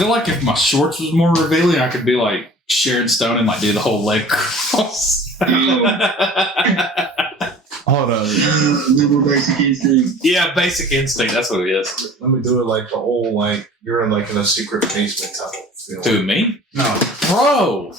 feel like if my shorts was more revealing, I could be like Sharon Stone and like do the whole leg cross. Hold on. Basic Instinct. Yeah, Basic Instinct. That's what it is. Let me do it like the whole, like, you're in like in a secret basement type of feel. Who, me? No. Bro.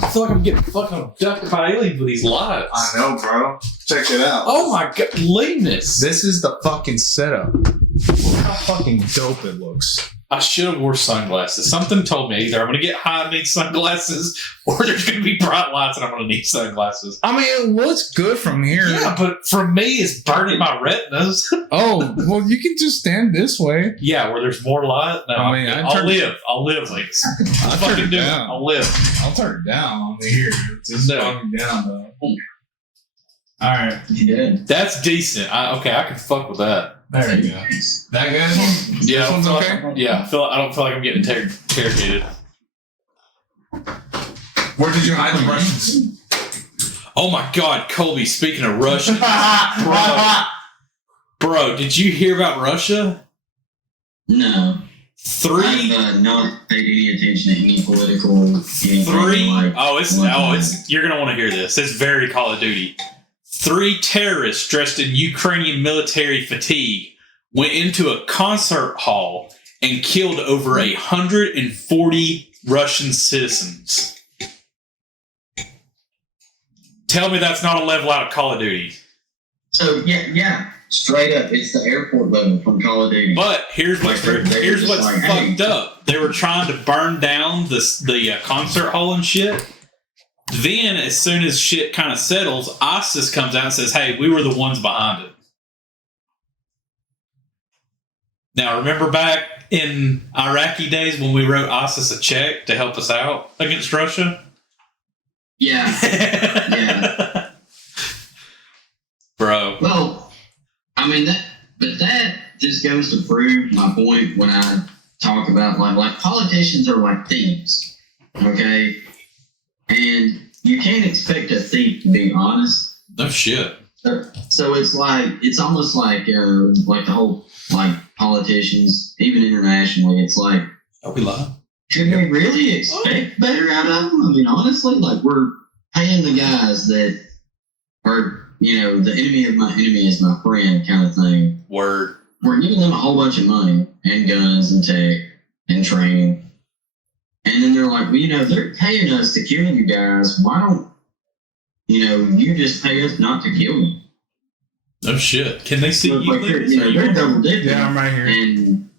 I feel like I'm getting fucking abducted by aliens with these lights. I know, bro. Check it out. Oh my god, Lemus. This is the fucking setup. Look how fucking dope it looks. I should have wore sunglasses. Something told me either I'm going to get high and need sunglasses, or there's going to be bright lights and I'm going to need sunglasses. I mean, it looks good from here. Yeah, but from me, it's burning my retinas. Oh, well, you can just stand this way. Yeah, where there's more light. No, I mean, I'll live. I'll live, ladies. I'll turn fucking it do it. down. I'll live. I'll turn it down on the here. Just No. calm me down, though. All right. You did. That's decent. I can fuck with that. There you go. That good? Yeah, This one's I don't okay? feel like, I don't feel like I'm getting interrogated. Where did you hide the Russians? Oh my God, Colby! Speaking of Russia, bro, did you hear about Russia? No. Three. I've not paid any attention to any political anything. Three. Like, It's. You're gonna want to hear this. It's very Call of Duty. 3 terrorists dressed in Ukrainian military fatigue went into a concert hall and killed over 140 Russian citizens. Tell me that's not a level out of Call of Duty. So yeah, straight up, it's the airport level from Call of Duty. But here's what's like, fucked up. They were trying to burn down the concert hall and shit. Then, as soon as shit kind of settles, ISIS comes out and says, "Hey, we were the ones behind it." Now, remember back in Iraqi days when we wrote ISIS a check to help us out against Russia? Yeah. Yeah. Bro. Well, I mean that just goes to prove my point when I talk about like politicians are like thieves, okay? And you can't expect a thief to be honest. No shit. So it's almost like the whole like politicians, even internationally, it's like, Are we live? should we really expect better out of them? I mean, honestly, like we're paying the guys that are, the enemy of my enemy is my friend kind of thing. Word. We're giving them a whole bunch of money and guns and tech and training. And then they're like, well, they're paying us to kill you guys. Why don't, you just pay us not to kill you? No shit. Can they see you? Like they're double dipping. Yeah, I'm right here. And,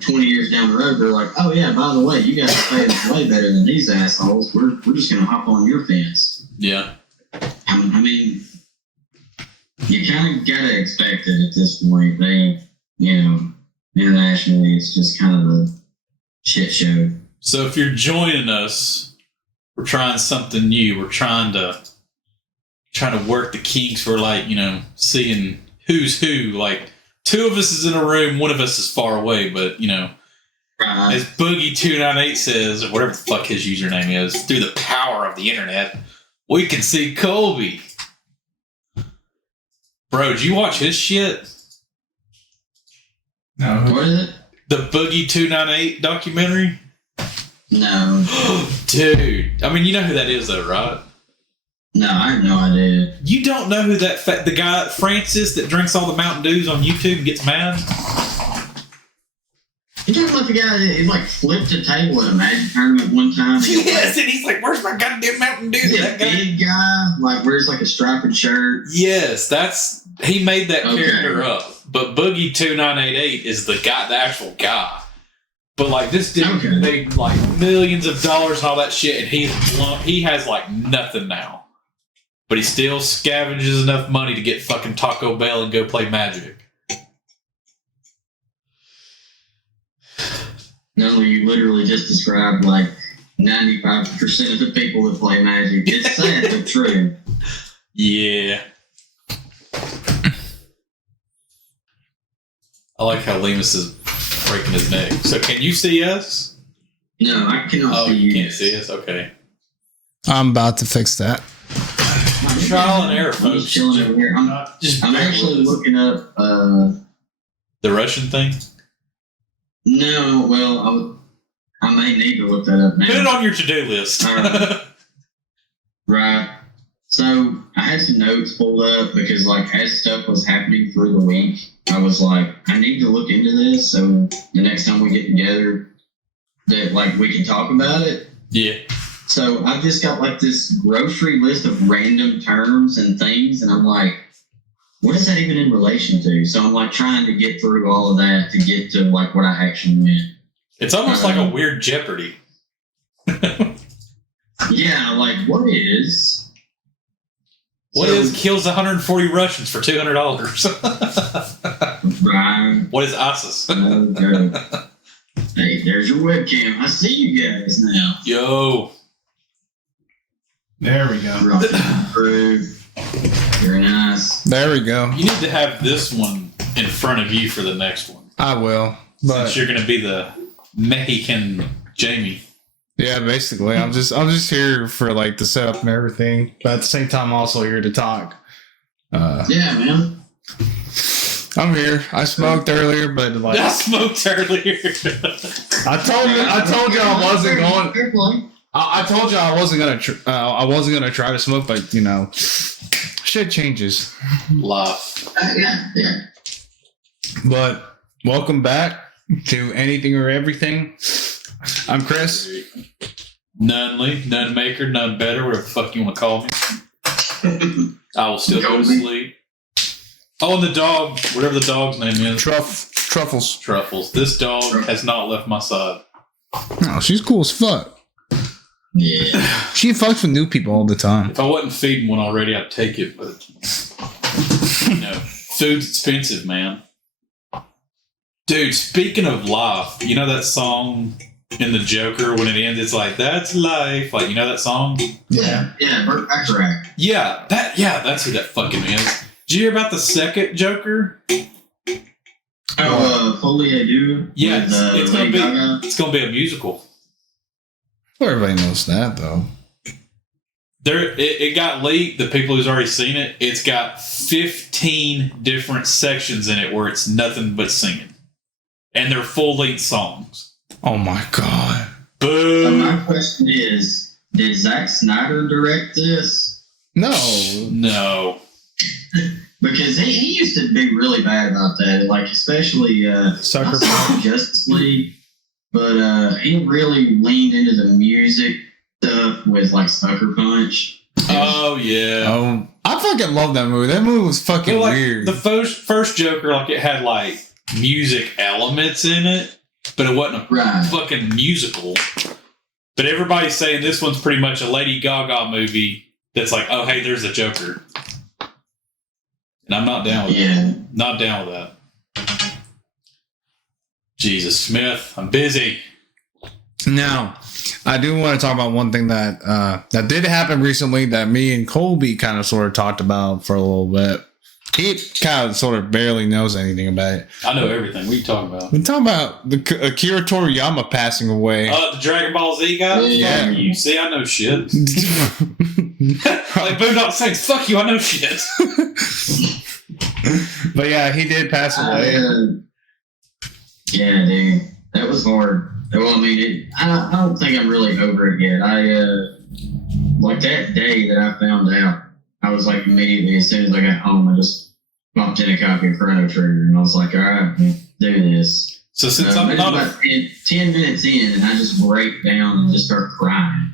20 years down the road, they're like, oh, yeah, by the way, you guys are paying us way better than these assholes. We're just going to hop on your fence. Yeah. I mean, you kind of got to expect it at this point. They, internationally, it's just kind of a shit show. So if you're joining us, we're trying something new. We're trying to work the kinks. We're like, seeing who's who. Like 2 of us is in a room, 1 of us is far away. But as Boogie298 says, or whatever the fuck his username is, through the power of the internet, we can see Colby. Bro, did you watch his shit? No. What is it? The Boogie298 documentary? No. Dude. I mean, you know who that is, though, right? No, I have no idea. You don't know who the guy, Francis, that drinks all the Mountain Dews on YouTube and gets mad? You talking about the guy that flipped a table at a Magic tournament one time? Yes, and he's like, where's my goddamn Mountain Dew? That big guy, wears a striped shirt. Yes, he made that character up. But Boogie2988 is the actual guy. But this dude made millions of dollars and all that shit, and he has nothing now. But he still scavenges enough money to get fucking Taco Bell and go play Magic. No, you literally just described 95% of the people that play Magic. It's sad but true. Yeah. I like how Lemus is breaking his neck. So can you see us? No, I cannot see you. You can't see us? Okay. I'm about to fix that. Trial and error, I'm folks. just chilling over here. I'm actually looking up. The Russian thing? No, well, I may need to look that up now. Put it on your to-do list. Right. So I had some notes pulled up because, like, as stuff was happening through the week, I was like, I need to look into this. So the next time we get together, that like we can talk about it. Yeah. So I've just got like this grocery list of random terms and things, and I'm like, what is that even in relation to? So I'm like trying to get through all of that to get to like what I actually meant. It's almost like a weird Jeopardy. Yeah, like what is? What is kills 140 Russians for $200? Right. What is ISIS? Okay. Hey, there's your webcam. I see you guys now. Yo. There we go. Rock crew. Very nice. There we go. You need to have this one in front of you for the next one. I will. Since But you're going to be the Mexican Jamie. yeah, basically, I'm just here for like the setup and everything. But at the same time, I'm also here to talk. Yeah, man. I'm here. I smoked earlier, but like I smoked earlier. I told you I wasn't going. Fair play. I told you I wasn't gonna try to smoke, but you know, shit changes. Laugh. Yeah. But welcome back to Anything or Everything. I'm Chris. Nunley, none maker, none better, whatever the fuck you want to call me. I will still go to Goldie. sleep. Oh, and the dog, whatever the dog's name is. Truffles. Truffles. This dog has not left my side. Oh, she's cool as fuck. Yeah. She fucks with new people all the time. If I wasn't feeding one already, I'd take it, but you know, food's expensive, man. Dude, speaking of life, you know that song in the Joker when it ends, it's like, that's life. Like, you know that song? Yeah, Burt Bacharach. Yeah, that's who that fucking is. Did you hear about the second Joker? Folie à Deux. Yeah, with, it's gonna Lady be Gaga. it's gonna be a musical. Well, everybody knows that though. It got leaked. The people who's already seen it, it's got 15 different sections in it where it's nothing but singing, and they're full length songs. Oh my god. So Boom. my question is, did Zack Snyder direct this? No. No. Because he used to be really bad about that, like especially Sucker not so much Punch. Justice League, but he really leaned into the music stuff with like Sucker Punch. Oh yeah. Oh, I fucking love that movie. That movie was fucking Well, like, weird. the first Joker, like it had like music elements in it, but it wasn't a Right. fucking musical. But everybody's saying this one's pretty much a Lady Gaga movie that's like, oh hey, there's a Joker. And I'm not down with Yeah. that. Not down with that. Jesus Smith, I'm busy. Now, I do want to talk about one thing that that did happen recently that me and Colby kind of sort of talked about for a little bit. He kind of sort of barely knows anything about it. I know everything. What are you talking about? We're talking about the Akira Toriyama passing away. The Dragon Ball Z guy? Yeah. Fuck you. See, I know shit. Like Boondock Saints, fuck you, I know shit. But yeah, he did pass away. Yeah, dude, that was hard. Well, I mean, I don't think I'm really over it yet. Like that day that I found out, I was like immediately, as soon as I got home, I just bumped in a copy of Chrono Trigger, and I was like, all right, do this. So since I'm Maybe not about 10 minutes in, and I just break down and just start crying.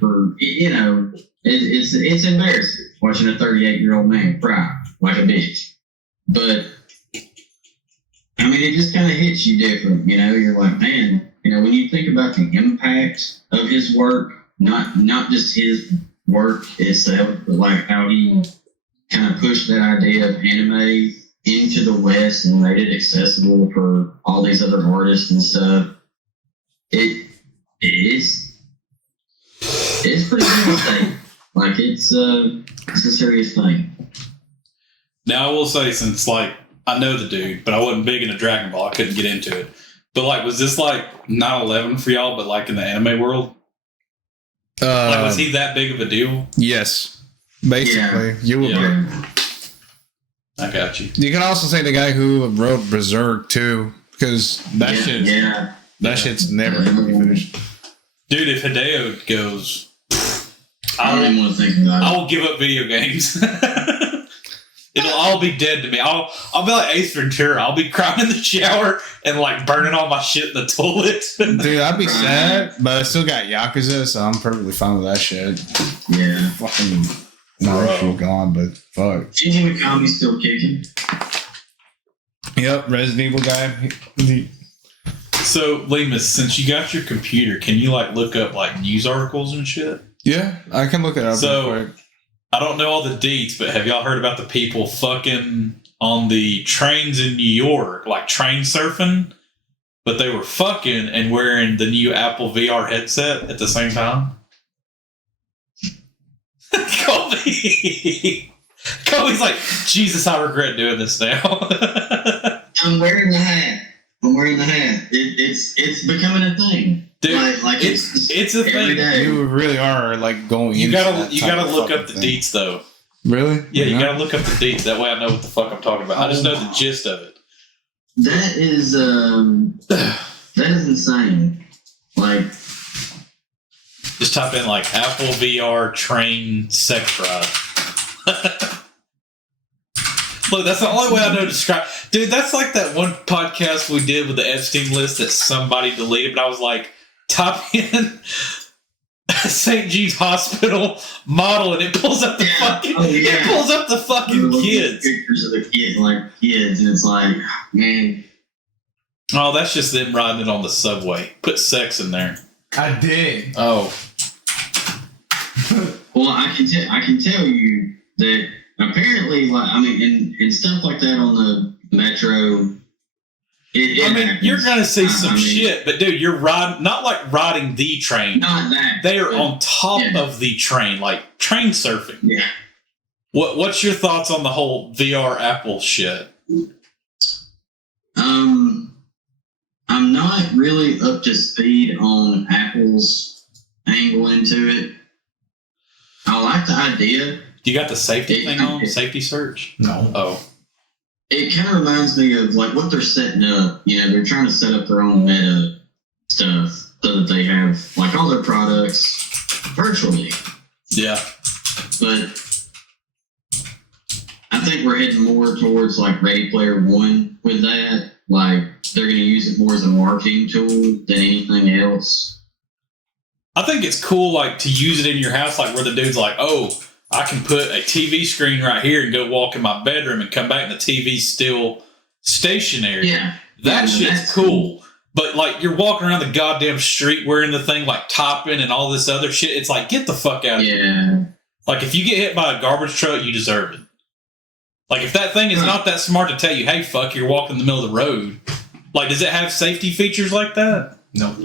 It's embarrassing watching a 38-year-old man cry like a bitch. But I mean, it just kind of hits you different, you know. You're like, man, you know, when you think about the impact of his work, not just his work itself, but like how he kind of pushed that idea of anime into the West and made it accessible for all these other artists and stuff. It's pretty devastating. Like it's a serious thing. Now I will say, since like I know the dude, but I wasn't big into Dragon Ball, I couldn't get into it. But like, was this like 9/11 for y'all? But like in the anime world, like was he that big of a deal? Yes, basically. Yeah. You would. Yeah. I got you. You can also say the guy who wrote Berserk too, because that shit. Yeah. That shit's never gonna be finished. Dude, if Hideo goes, I don't even want to think about it. I will give up video games. It'll all be dead to me. I'll be like Ace Ventura. I'll be crying in the shower and like burning all my shit in the toilet. Dude, I'd be sad, but I still got Yakuza, so I'm perfectly fine with that shit. Yeah. Fucking no, she's gone, but fuck. Shinji Mikami's still kicking. Yep, Resident Evil guy. So, Lemus, since you got your computer, can you like look up like news articles and shit? Yeah, I can look it up So- real quick. I don't know all the deets, but have y'all heard about the people fucking on the trains in New York, like train surfing? But they were fucking and wearing the new Apple VR headset at the same time. Colby's like, Jesus, I regret doing this now. I'm wearing the hat. It's becoming a thing. Dude, like it's a every thing. day. You really are like going. You into gotta that you type gotta of look up fucking the thing. deets though. Really? Yeah, you gotta look up the deets. That way I know what the fuck I'm talking about. I just know the gist of it. That is insane. Like, Just type in like Apple VR train sex drive. Look, that's the only way I know to describe. Dude, that's like that one podcast we did with the Epstein list that somebody deleted, but I was like, type in St. Jude's Hospital model, and it pulls up the fucking. Oh, yeah. It pulls up the fucking kids. Pictures of the kids, and it's like, man. Oh, that's just them riding it on the subway. Put sex in there. I did. Oh, Well, I can tell you that apparently, like, I mean, and stuff like that on the metro. It I mean, happens. you're gonna see some I mean, shit, but dude, you're riding not like riding the train. Not that. They are but- on top yeah. of the train, like train surfing. Yeah. What's your thoughts on the whole VR Apple shit? I'm not really up to speed on Apple's angle into it. I like the idea. You got the safety It- thing on? Safety search? No. Oh. It kind of reminds me of like what they're setting up. You know, they're trying to set up their own meta stuff so that they have like all their products virtually. Yeah. But I think we're heading more towards like Ready Player One with that. Like they're going to use it more as a marketing tool than anything else. I think it's cool, like, to use it in your house, like, where the dude's like, oh, I can put a TV screen right here and go walk in my bedroom and come back and the TV's still stationary. Yeah. That Yeah, shit's that's cool. But, like, you're walking around the goddamn street wearing the thing, like, topping and all this other shit. It's like, get the fuck out of here. Yeah. Like, if you get hit by a garbage truck, you deserve it. Like, if that thing is not that smart to tell you, hey, fuck, you're walking in the middle of the road. Like, does it have safety features like that? No.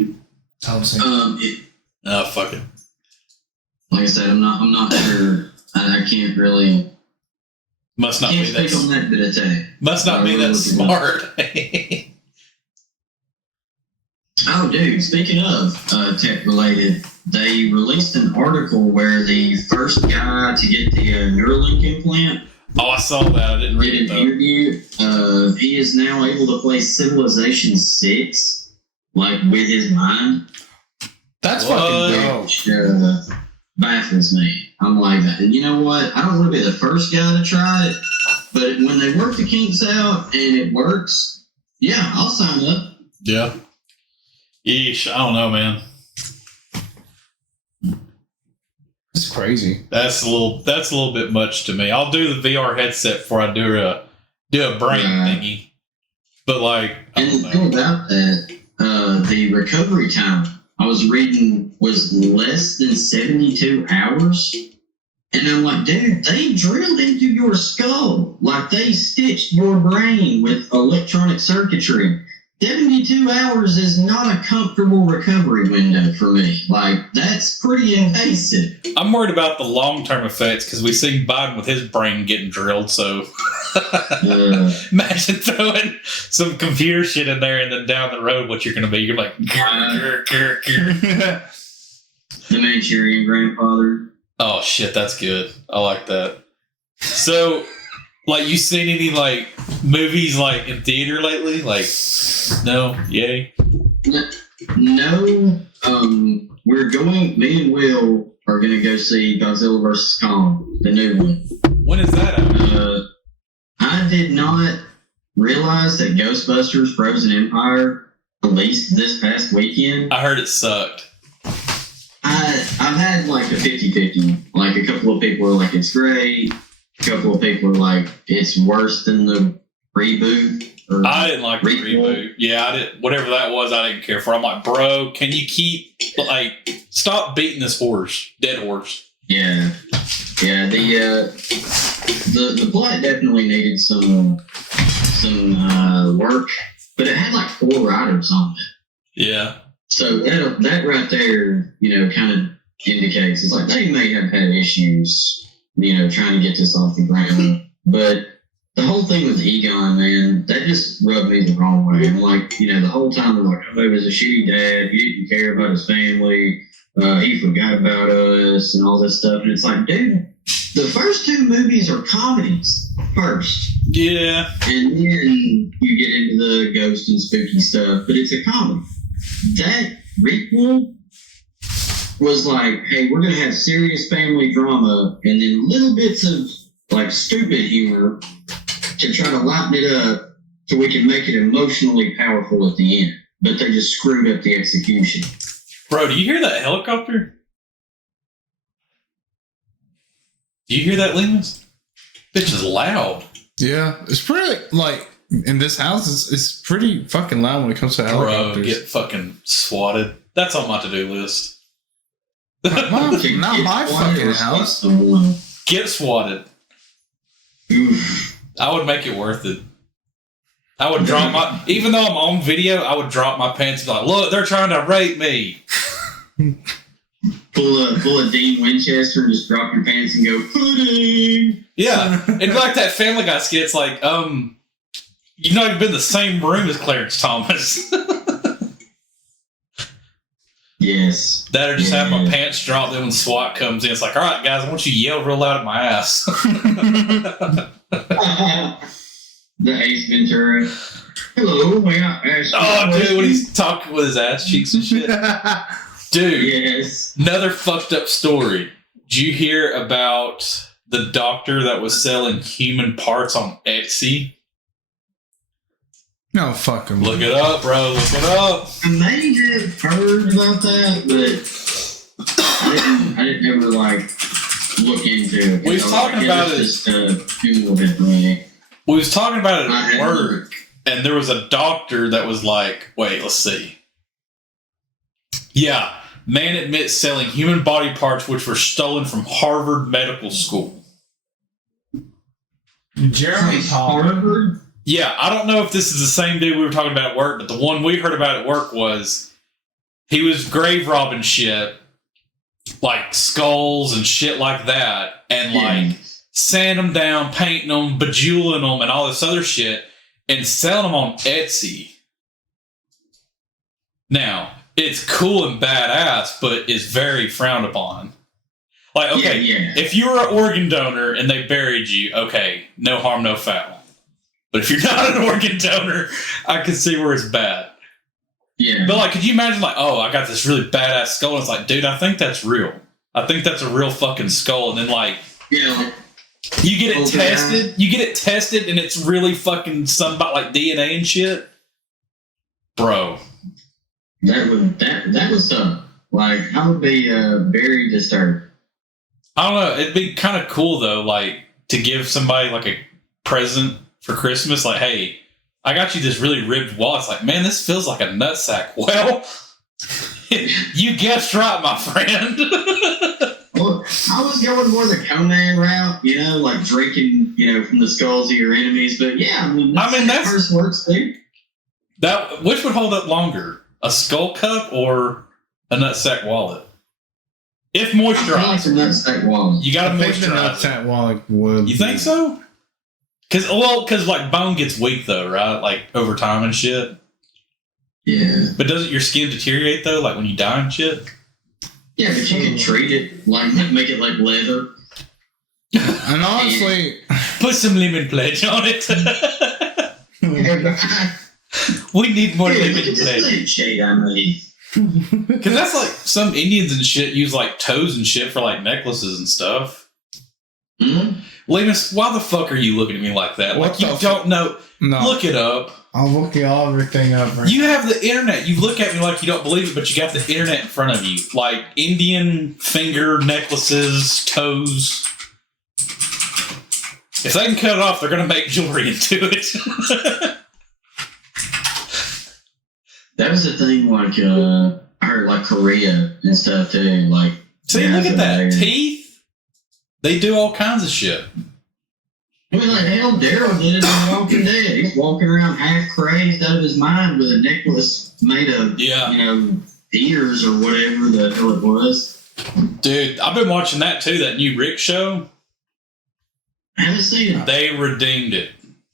Oh, fuck it. Like I said, I'm not sure. I can't really. Must not Can't be that. speak on that bit of tech. Must not be that smart. Oh, dude, speaking of tech related, they released an article where the first guy to get the Neuralink implant Oh, I saw that. I didn't read did it an though. interview. He is now able to play Civilization 6, like, with his mind, That's What? fucking dope. which baffles me. I'm like, you know what? I don't want to be the first guy to try it, but when they work the kinks out and it works, yeah, I'll sign up. Yeah. Yeesh. I don't know, man. It's crazy. That's a little bit much to me. I'll do the VR headset before I do a brain Yeah. thingy. But like, I And don't the know. thing about that, the recovery time I was reading was less than 72 hours. And I'm like, dude, they drilled into your skull. Like they stitched your brain with electronic circuitry. 72 hours is not a comfortable recovery window for me. Like, that's pretty invasive. I'm worried about the long-term effects because we seen Biden with his brain getting drilled. So imagine throwing some computer shit in there and then down the road, what you're going to be. You're like, grr, grr, grr. The Manchurian grandfather. Oh shit, that's good. I like that. So, like, you seen any like movies like in theater lately? Like, no, yay. No, we're going. Me and Will are gonna go see Godzilla vs Kong, the new one. When is that out? I did not realize that Ghostbusters Frozen Empire released this past weekend. I heard it sucked. I've had like a 50-50. Like a couple of people are like it's great. A couple of people are like it's worse than the reboot. Or I didn't like the reboot. Yeah, I didn't. Whatever that was, I didn't care for. I'm like, bro, can you stop beating this horse, dead horse? Yeah. The plot definitely needed some work, but it had like 4 writers on it. Yeah. So that right there, kind of indicates it's like they may have had issues, trying to get this off the ground. But the whole thing with Egon, man, that just rubbed me the wrong way. And like, the whole time they're like, oh, he was a shitty dad. He didn't care about his family. He forgot about us and all this stuff. And it's like, dude, the first 2 movies are comedies first. Yeah. And then you get into the ghost and spooky stuff, but it's a comedy. That prequel was like, hey, we're going to have serious family drama and then little bits of like stupid humor to try to lighten it up so we can make it emotionally powerful at the end. But they just screwed up the execution. Bro, do you hear that helicopter? Do you hear that, Lemus? Bitch is loud. Yeah, it's pretty, like, in this house, it's pretty fucking loud when it comes to helicopters. Bro, get fucking swatted. That's on my to-do list. Not my fucking house. Get swatted. Oof. I would make it worth it. I would drop my... Even though I'm on video, I would drop my pants and be like, look, they're trying to rape me. Pull a Dean Winchester and just drop your pants and go, pudding! Yeah. It's like that Family Guy skit. It's like, you've not even been in the same room as Clarence Thomas. Yes. That or just have my pants drop, then when SWAT comes in, it's like, all right, guys, I want you to yell real loud at my ass. The Ace Ventura. Hello, my ass. Oh, dude, when he's talking with his ass cheeks and shit. Dude, Yes. another fucked up story. Did you hear about the doctor that was selling human parts on Etsy? No fucking. Look it up, bro. Look it up. I may have heard about that, but I didn't ever look into it. We was talking about it. Just Googled it, right? We was talking about it I at had work, and there was a doctor that was like, wait, let's see. Yeah, man admits selling human body parts which were stolen from Harvard Medical School. Jeremy Palmer. Harvard? Yeah, I don't know if this is the same dude we were talking about at work, but the one we heard about at work was he was grave robbing shit, like skulls and shit like that, and like sanding them down, painting them, bejeweling them, and all this other shit, and selling them on Etsy. Now, it's cool and badass, but it's very frowned upon. Like, okay, if you were an organ donor and they buried you, okay, no harm, no foul. But if you're not an organ donor, I can see where it's bad. Yeah. But like, could you imagine like, oh, I got this really badass skull, and it's like, dude, I think that's real. I think that's a real fucking skull, and then like, you get it tested. You get it tested, and it's really fucking somebody like DNA and shit, bro. That was like I would be very disturbed. I don't know. It'd be kind of cool though, like to give somebody like a present for Christmas. Like, hey, I got you this really ribbed wallet. It's like, man, this feels like a nutsack. Well, you guessed right, my friend. Well, I was going more the Conan route, like drinking, from the skulls of your enemies. But yeah, I mean that's first works too. That which would hold up longer, a skull cup or a nutsack wallet? If moisturized, I like the nutsack wallet. You got to moisturize. The nutsack wallet would. You think so? Because like bone gets weak though, right? Like over time and shit. Yeah. But doesn't your skin deteriorate though, like when you die and shit? Yeah, but you can treat it, like make it like leather. And honestly, put some lemon pledge on it. We need more lemon pledge. Shade I made. Because that's like some Indians and shit use like toes and shit for like necklaces and stuff. Mm-hmm. Linus, why the fuck are you looking at me like that? What Like you the don't know. No. Look it up. I'm looking everything up. Right You have the internet. You look at me like you don't believe it, but you got the internet in front of you. Like Indian finger necklaces, toes. If they can cut it off, they're going to make jewelry into it. That was the thing, like, I heard, like, Korea and stuff, too. Like, See, yeah, look at that. like, Teeth. They do all kinds of shit. I mean, like, hell, Daryl did it in Walking Dead. He's walking around half crazed out of his mind with a necklace made of, Yeah. you know, ears or whatever the hell it was. Dude, I've been watching that too, that new Rick show. I haven't seen it. They redeemed it.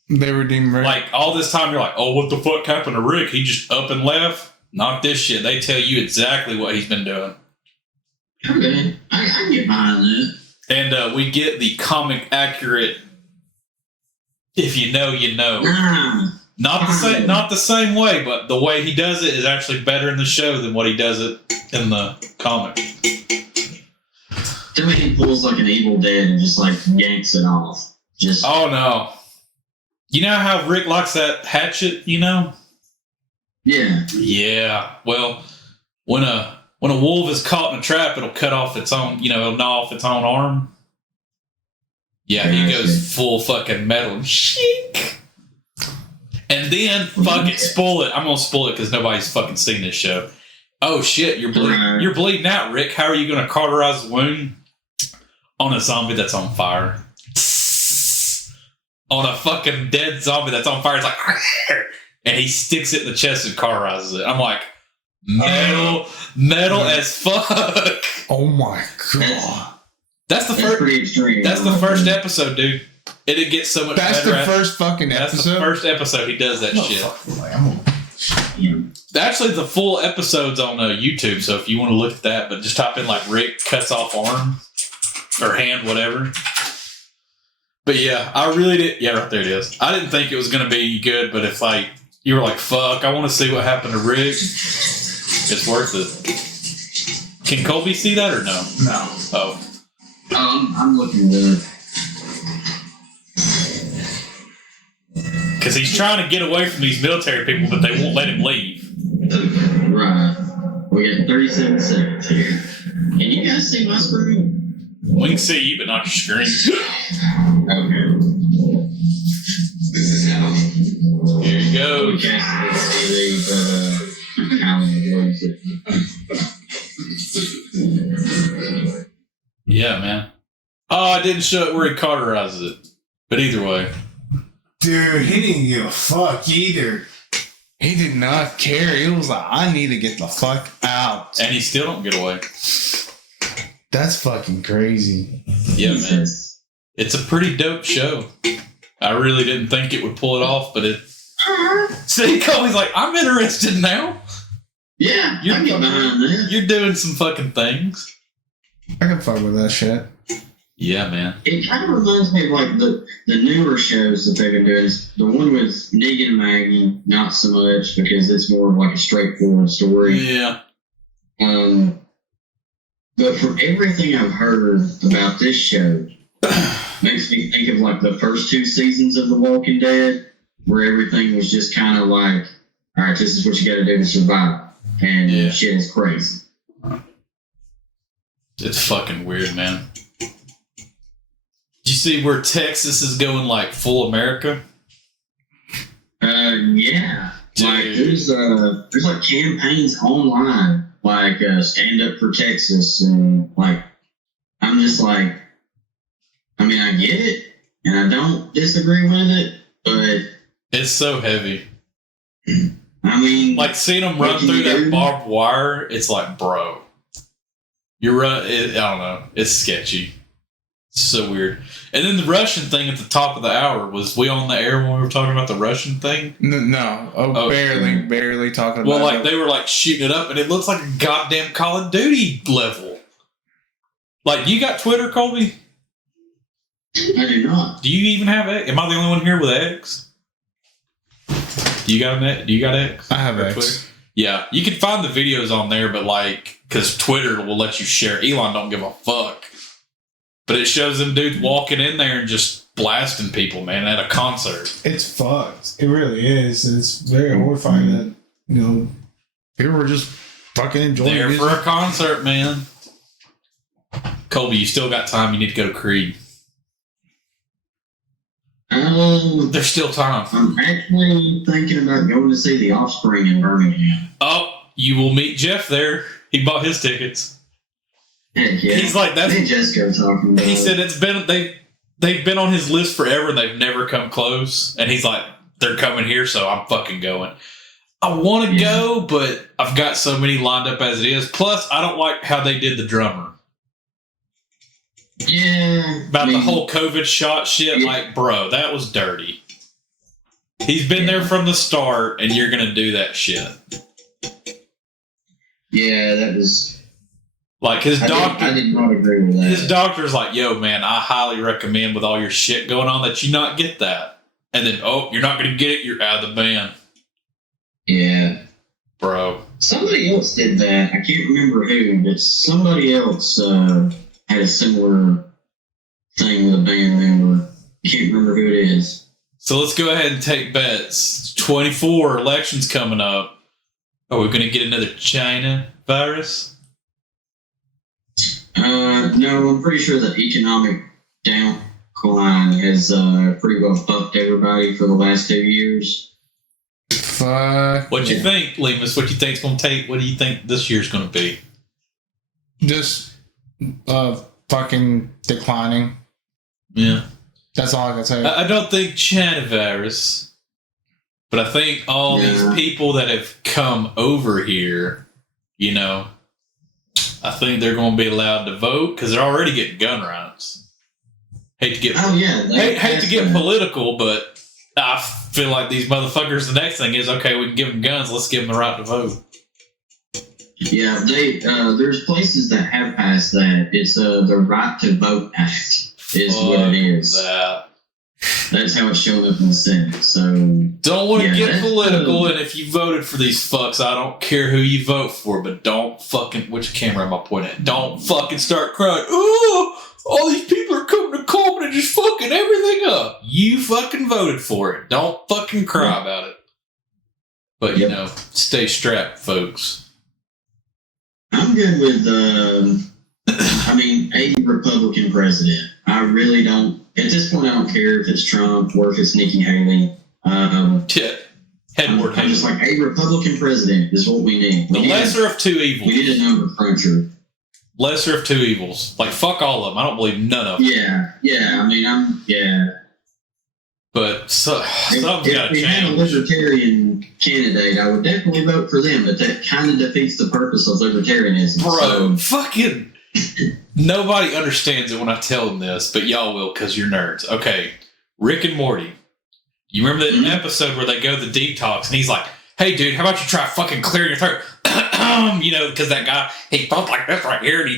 They redeemed Rick. Like, all this time you're like, oh, what the fuck happened to Rick? He just up and left? Not this shit. They tell you exactly what he's been doing. Okay. I can get behind that. And we get the comic accurate, if you know, you know. Not the same way, but the way he does it is actually better in the show than what he does it in the comic. To me, he pulls like an Evil Dead and just like yanks it off. Just Oh no. You know how Rick likes that hatchet, you know? yeah. Yeah. Well, when a wolf is caught in a trap, it'll cut off its own, it'll gnaw off its own arm. Yeah, he goes full fucking metal. Shink. And then, fuck it, spoil it. I'm gonna spoil it because nobody's fucking seen this show. Oh shit, you're bleeding out, Rick. How are you gonna cauterize the wound on a zombie that's on fire? On a fucking dead zombie that's on fire. It's like, and he sticks it in the chest and cauterizes it. I'm like, metal as fuck. oh my god. That's the That's first. pretty extreme. That's the first episode, dude. It gets so much That's better. the first fucking That's episode. the first episode he does that shit. Yeah. Actually, the full episode's on YouTube, so if you want to look at that, but just type in like Rick cuts off arm or hand, whatever. But yeah, I really did. Yeah, right there it is. I didn't think it was going to be good, but if like you were like, "Fuck, I want to see what happened to Rick," it's worth it. Can Colby see that or no? No. Oh, I'm looking good. because he's trying to get away from these military people, but they won't let him leave. Right. We got 37 seconds here. Can you guys see my screen? We can see you, but not your screen. Okay. This is how. Here you go. We can't see the TV, but Alan loves it. Yeah, man. Oh, I didn't show it where he cauterizes it. But either way. Dude, he didn't give a fuck either. He did not care. He was like, I need to get the fuck out. And he still don't get away. That's fucking crazy. Yeah, man. It's a pretty dope show. I really didn't think it would pull it off, but it... See, Colby's like, I'm interested now. Yeah, I get behind that. You're doing some fucking things. I can fuck with that shit. Yeah, man. It kind of reminds me of like the newer shows that they've been doing. The one with Negan and Maggie, not so much because it's more of like a straightforward story. Yeah. But from everything I've heard about this show, makes me think of like the first 2 seasons of The Walking Dead, where everything was just kind of like, all right, this is what you got to do to survive, and Yeah. shit is crazy. It's fucking weird, man. Did you see where Texas is going like full America? Yeah. Like Dude. there's like campaigns online, like Stand Up for Texas, and like I'm just like, I mean, I get it, and I don't disagree with it, but It's so heavy. I mean, Like seeing them run What can through you that do? barbed wire, it's like, bro. I don't know. It's sketchy. It's so weird. And then the Russian thing at the top of the hour, was we on the air when we were talking about the Russian thing? No. Oh, barely talking about Well, like it. they were like shooting it up, and it looks like a goddamn Call of Duty level. Like, you got Twitter, Colby? I do not. Do you even have X? Am I the only one here with X? Do you got X? I have Or X. Twitter? Yeah, you can find the videos on there, but like, because Twitter will let you share. Elon don't give a fuck. But it shows them dudes walking in there and just blasting people, man, at a concert. It's fucked. It really is. It's very horrifying that, you know, People were just fucking enjoying There music. for a concert, man. Colby, you still got time. You need to go to Creed. There's still time. I'm actually thinking about going to see The Offspring in Birmingham. Oh, you will meet Jeff there. He bought his tickets. Heck yeah. He's like, that's. Me and Jessica were talking about He it. said it's been they've been on his list forever and they've never come close. And he's like, they're coming here, so I'm fucking going. I want to go, but I've got so many lined up as it is. Plus, I don't like how they did the drummer. Yeah. About I mean, the whole COVID shot shit, Yeah. like, bro, that was dirty. He's been there from the start, and you're gonna do that shit. Yeah, that was. Like his doctor, I did not agree with that. his doctor's like, "Yo, man, I highly recommend with all your shit going on that you not get that." And then, oh, you're not gonna get it. You're out of the band, Yeah. bro. Somebody else did that. I can't remember who, but somebody else had a similar thing with a band member. I can't remember who it is. So let's go ahead and take bets. 24 elections coming up. Are we gonna get another China virus? No, I'm pretty sure that economic decline has pretty well fucked everybody for the last 2 years. Fuck. What you think, Lemus? What you think's gonna take? What do you think this year's gonna be? Just fucking declining. Yeah. That's all I can say. I don't think China virus, but I think all these people that have come over here, you know, I think they're going to be allowed to vote because they're already getting gun rights. Hate to get hate to get political, but I feel like these motherfuckers. The next thing is okay. We can give them guns. Let's give them the right to vote. Yeah, there's places that have passed that. It's the Right to Vote Act is what it is. That. That's how it's showing up in the Senate. So Don't want to Yeah, get that's, political, and if you voted for these fucks, I don't care who you vote for, but don't fucking, which camera am I pointing at? Don't fucking start crying, oh, all these people are coming to Coleman and just fucking everything up. You fucking voted for it. Don't fucking cry about it. But, you know, stay strapped, folks. I'm good with, a Republican president. I really don't. At this point, I don't care if it's Trump or if it's Nikki Haley. Yeah. Headward I'm just like, a Republican president is what we need. the lesser of two We evils. need a number cruncher. Lesser of two evils. Like, fuck all of them. I don't believe none of them. Yeah. But something's got If to we had a change. libertarian candidate, I would definitely vote for them, but that kind of defeats the purpose of libertarianism. Bro, So, fucking nobody understands it when I tell them this, but y'all will because you're nerds. Okay, Rick and Morty. You remember that episode where they go to the detox and he's like, "Hey, dude, how about you try fucking clearing your throat?" You know, because that guy, he felt like this right here and he...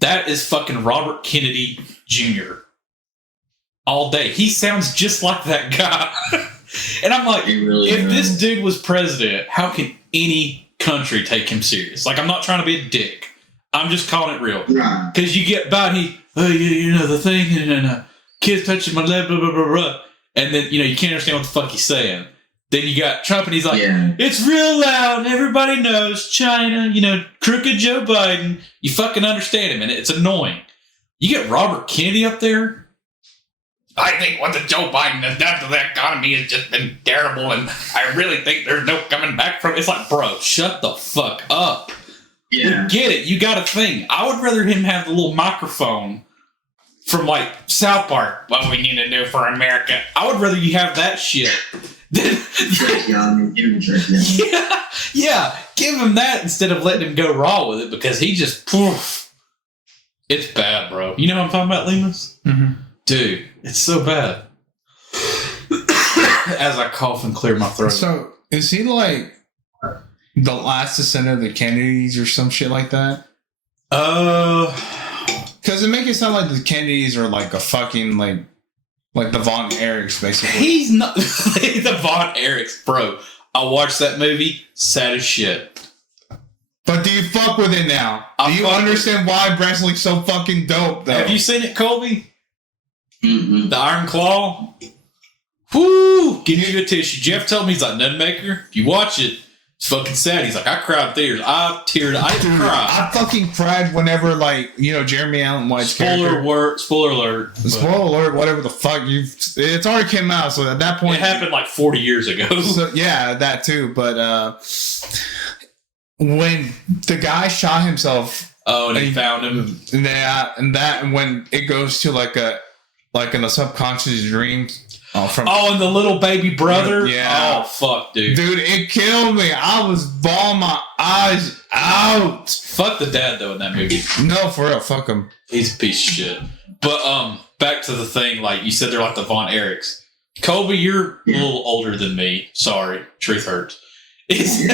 That is fucking Robert Kennedy Jr. all day. He sounds just like that guy. And I'm like, it really if this does. dude was president, how can any country take him serious? Like, I'm not trying to be a dick. I'm just calling it real. Right. Because you get by, you know, the thing, and kids touching my leg, blah, blah, blah, blah. And then, you know, you can't understand what the fuck he's saying. Then you got Trump, and he's like, Yeah. it's real loud, everybody knows, China, you know, crooked Joe Biden. You fucking understand him, and it's annoying. You get Robert Kennedy up there. I think what the Joe Biden has done to the economy has just been terrible, and I really think there's no coming back from it. It's like, bro, shut the fuck up. Yeah. We get it. You got a thing. I would rather him have the little microphone from, like, South Park. What we need to do for America. I would rather you have that shit. Trick, yeah, I mean, give him a trick, yeah. Yeah. Give him that instead of letting him go raw with it because he just, poof. It's bad, bro. You know what I'm talking about, Lemus? Mm-hmm. Dude, it's so bad. As I cough and clear my throat. So, is he like the last descendant of the Kennedys or some shit like that? Because it makes it sound like the Kennedys are like a fucking like the Von Erichs, basically. He's not the Von Erichs, bro. I watched that movie. Sad as shit. But do you fuck with it now? I Do you fuck understand why wrestling's so fucking dope, though? Have you seen it, Colby? Mm-mm. The Iron Claw? Whoo! Give you a tissue. Jeff told me, he's like, Nutmaker, if you watch it, it's fucking sad. He's like, I cried theaters. I teared. I didn't cry. I fucking cried whenever, like, you know, Jeremy Allen White's Spoiler character. alert. Spoiler alert, whatever the fuck it's already came out, so at that It point happened like 40 years ago. So, yeah, that too. But when the guy shot himself, Oh, and he found him. and when it goes to like in a subconscious dream from And the little baby brother. Yeah. Oh, fuck, dude. dude, it killed me. I was bawling my eyes out. Fuck the dad though in that movie. No, for real, fuck him. He's a piece of shit. But back to the thing. Like you said, they're like the Von Erichs. Colby, you're a little older than me. Sorry, truth hurts. He's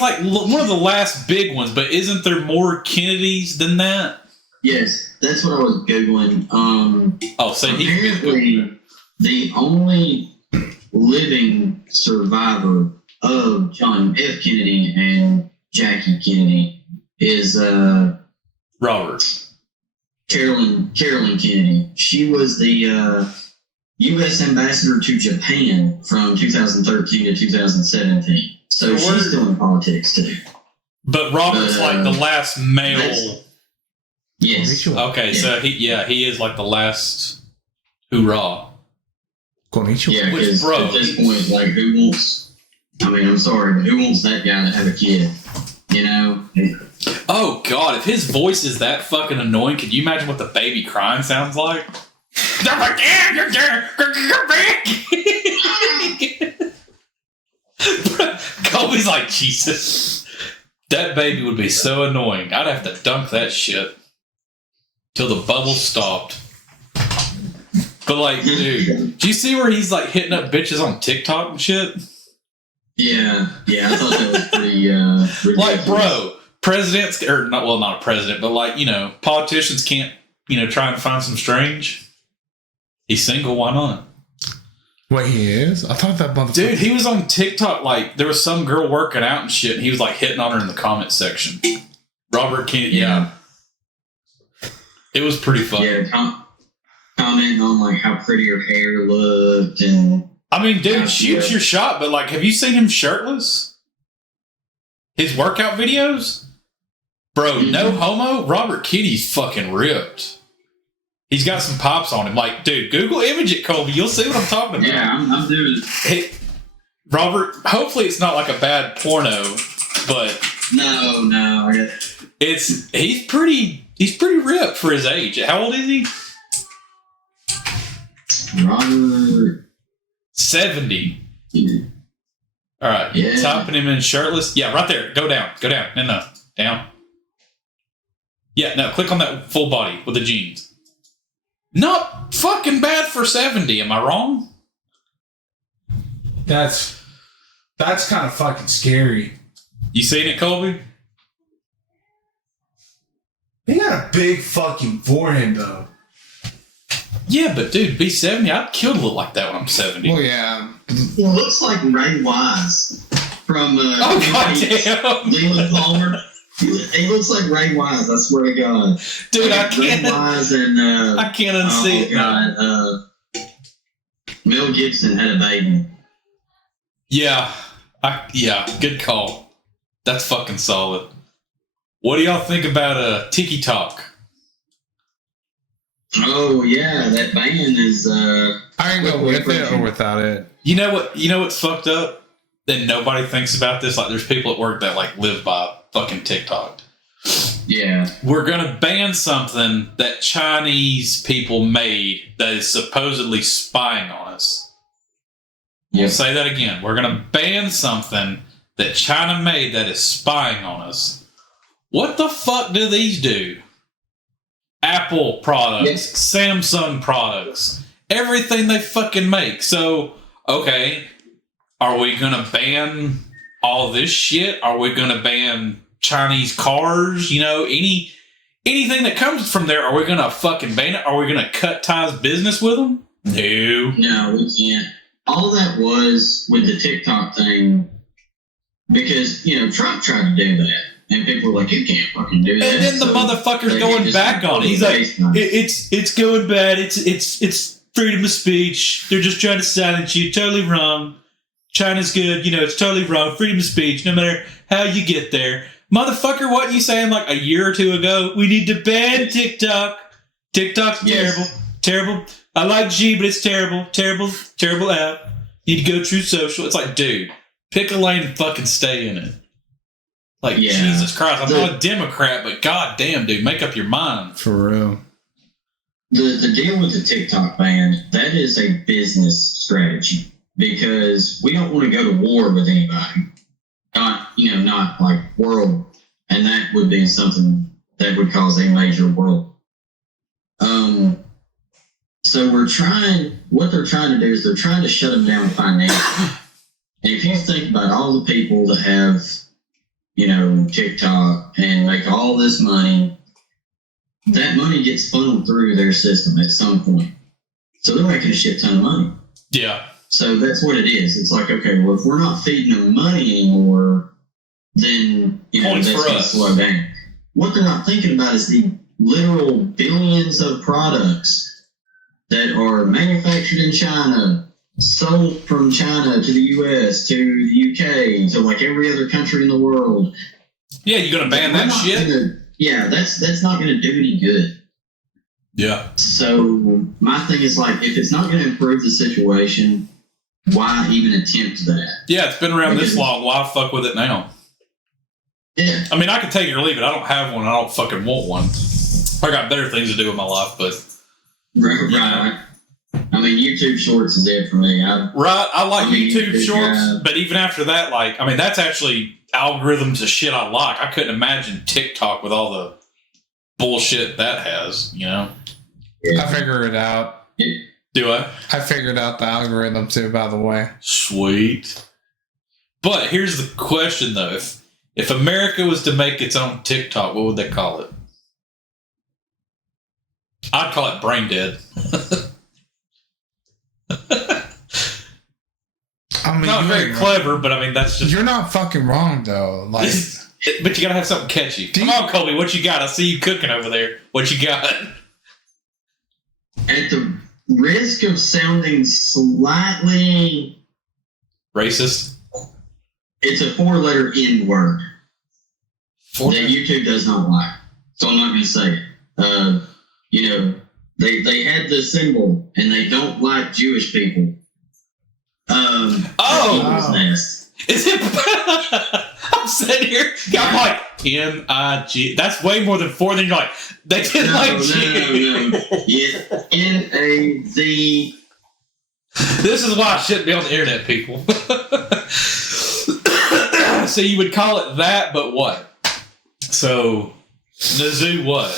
like one of the last big ones, but isn't there more Kennedys than that? Yes, that's what I was googling. So Apparently, the only living survivor of John F. Kennedy and Jackie Kennedy is Robert. Carolyn Kennedy. She was the U.S. ambassador to Japan from 2013 to 2017. So she's still in politics too. But Robert's like the last male. Yes. Okay, so he is like the last hoorah. Konnichiwa. Yeah, Which, because bro, at this point, like, who wants? I mean, I'm sorry, but who wants that guy to have a kid? You know? Oh God, if his voice is that fucking annoying, could you imagine what the baby crying sounds like? They're like, you're back. Kobe's like, Jesus. That baby would be so annoying. I'd have to dunk that shit till the bubble stopped. But like, dude, do you see where he's like hitting up bitches on TikTok and shit? Yeah, I thought that was pretty ridiculous. Like, bro, presidents, or not, well, not a president, but like, you know, politicians can't, you know, try and find some strange. He's single, why not? Wait, he is? I thought that motherfucker. Dude, he was on TikTok, like, there was some girl working out and shit, and he was like hitting on her in the comment section. Robert Kennedy, yeah. It was pretty funny. Yeah, commenting on like how pretty her hair looked and. I mean, dude, shoot your shot, but like, have you seen him shirtless? His workout videos? Bro, no homo, Robert Kennedy's fucking ripped. He's got some pops on him. Like, dude, Google image it, Colby. You'll see what I'm talking about. Yeah, I'm doing it. Hey, Robert, hopefully it's not like a bad porno, but No, I guess. he's pretty ripped for his age. How old is he? Robert 70. Yeah. All right, Yeah. topping him in shirtless. Yeah, right there. Go down. No, down. Yeah, no, click on that full body with the jeans. Not fucking bad for 70, am I wrong? That's kind of fucking scary. You seen it, Colby? He got a big fucking forehead though. Yeah, but dude, be 70, I'd kill to look like that when I'm 70. Well, yeah. He looks like Ray Wise from Oh, goddamn. Leland Palmer. He looks like Ray Wise, I swear to God. Dude, I Ray can't Wise and I can't unsee it. God, Mel Gibson had a baby. Yeah. Good call. That's fucking solid. What do y'all think about Tiki Talk? Oh yeah, that band is I can go with it or without it. You know what's fucked up? That nobody thinks about this. Like, there's people at work that like live by fucking TikTok. Yeah. We're gonna ban something that Chinese people made that is supposedly spying on us. We'll say that again. We're gonna ban something that China made that is spying on us. What the fuck do these do? Apple products, Samsung products, everything they fucking make. So, okay, are we gonna ban all this shit? Are we gonna ban Chinese cars? You know, anything that comes from there, are we gonna fucking ban it? Are we gonna cut ties business with them? No, we can't. All that was with the TikTok thing, because, Trump tried to do that. And people were like, you can't fucking do that. And then the motherfucker's going back on it. He's like, it's going bad. It's freedom of speech. They're just trying to silence you. Totally wrong. China's good. It's totally wrong. Freedom of speech, no matter how you get there. Motherfucker, what you saying like a year or two ago? We need to ban TikTok. TikTok's terrible. Terrible. I like G, but it's terrible. Terrible app. Need to go True Social. It's like, dude, pick a lane and fucking stay in it. Like, Jesus Christ. I'm not a Democrat, but goddamn, dude, make up your mind. For real. The deal with the TikTok ban, that is a business strategy, because we don't want to go to war with anybody. Not like world. And that would be something that would cause a major world. So what they're trying to do is they're trying to shut them down financially. And if you think about all the people that have, TikTok and make all this money, that money gets funneled through their system at some point. So they're making a shit ton of money. Yeah. So that's what it is. It's like, okay, well, if we're not feeding them money anymore, then, that's going to slow down. What they're not thinking about is the literal billions of products that are manufactured in China, sold from China to the US, to the UK, to like every other country in the world. Yeah, you gonna ban that shit? That's not gonna do any good. Yeah. So my thing is like, if it's not gonna improve the situation, why even attempt that? Yeah, it's been around this long. Why fuck with it now? Yeah. I mean, I can take it or leave it. I don't have one. I don't fucking want one. I got better things to do with my life, but right. I mean, YouTube Shorts is it for me. I like YouTube Shorts, but even after that, that's actually algorithms of shit I like. I couldn't imagine TikTok with all the bullshit that has, Yeah. I figured it out. Do I? I figured out the algorithm too, by the way. Sweet. But here's the question, though. If America was to make its own TikTok, what would they call it? I'd call it Brain Dead. Not very clever, but that's just... You're not fucking wrong, though. Like, but you gotta have something catchy. Come on, Colby, what you got? I see you cooking over there. What you got? At the risk of sounding slightly... racist? It's a 4-letter N word that YouTube does not like. So I'm not going to say it. They had the symbol, and they don't like Jewish people. Nest. Is it? I'm sitting here. I'm like N-I-G. That's way more than 4. Then you're like, they didn't like G. No. Yeah, N-A-Z. This is why I shouldn't be on the internet, people. So you would call it that, but what? So, Nazoo what?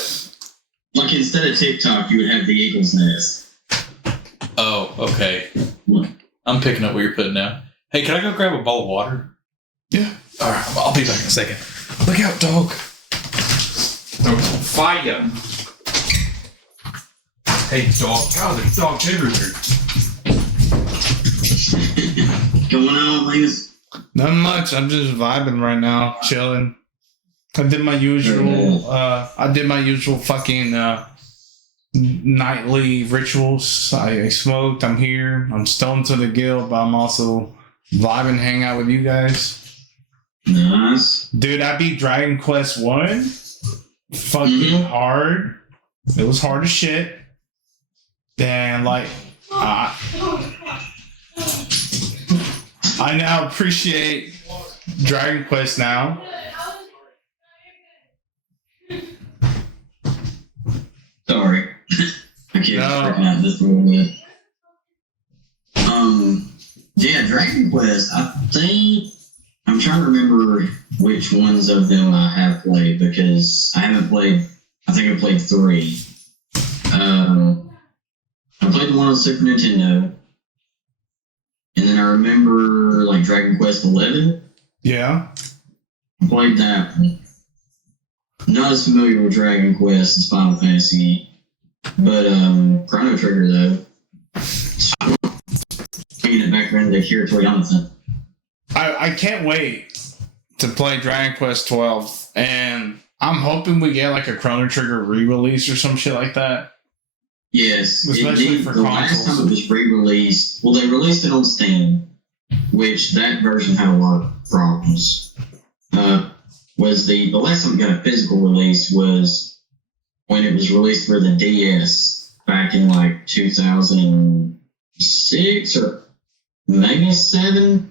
Like instead of TikTok, you would have the Eagle's Nest. Oh, okay. What? I'm picking up what you're putting down. Hey, can I go grab a bowl of water? Yeah. All right, I'll be back in a second. Look out, dog. Fire. Hey, dog. God, there's dogs everywhere. Going on, Linus? Not much. I'm just vibing right now, chilling. I did my usual fucking nightly rituals. I smoked. I'm here. I'm stoned to the gill, but I'm also vibing, hang out with you guys. Nice. Dude, I beat Dragon Quest 1. Fucking hard. It was hard as shit. And I now appreciate Dragon Quest now. Sorry. I keep freaking out just a little bit. Yeah, Dragon Quest, I think I'm trying to remember which ones of them I have played, because I haven't played, I think I played 3. I played the one on Super Nintendo. And then I remember Dragon Quest 11. Yeah. I played that one. Not as familiar with Dragon Quest as Final Fantasy, but Chrono Trigger though. factor in the Akira Toriyama thing. I can't wait to play Dragon Quest 12, and I'm hoping we get like a Chrono Trigger re-release or some shit like that. Yes, Especially for the last consoles. time it was re-released, well, they released it on Steam, which that version had a lot of problems. Was the last time it got a physical release was when it was released for the DS back in like 2006 or maybe 7.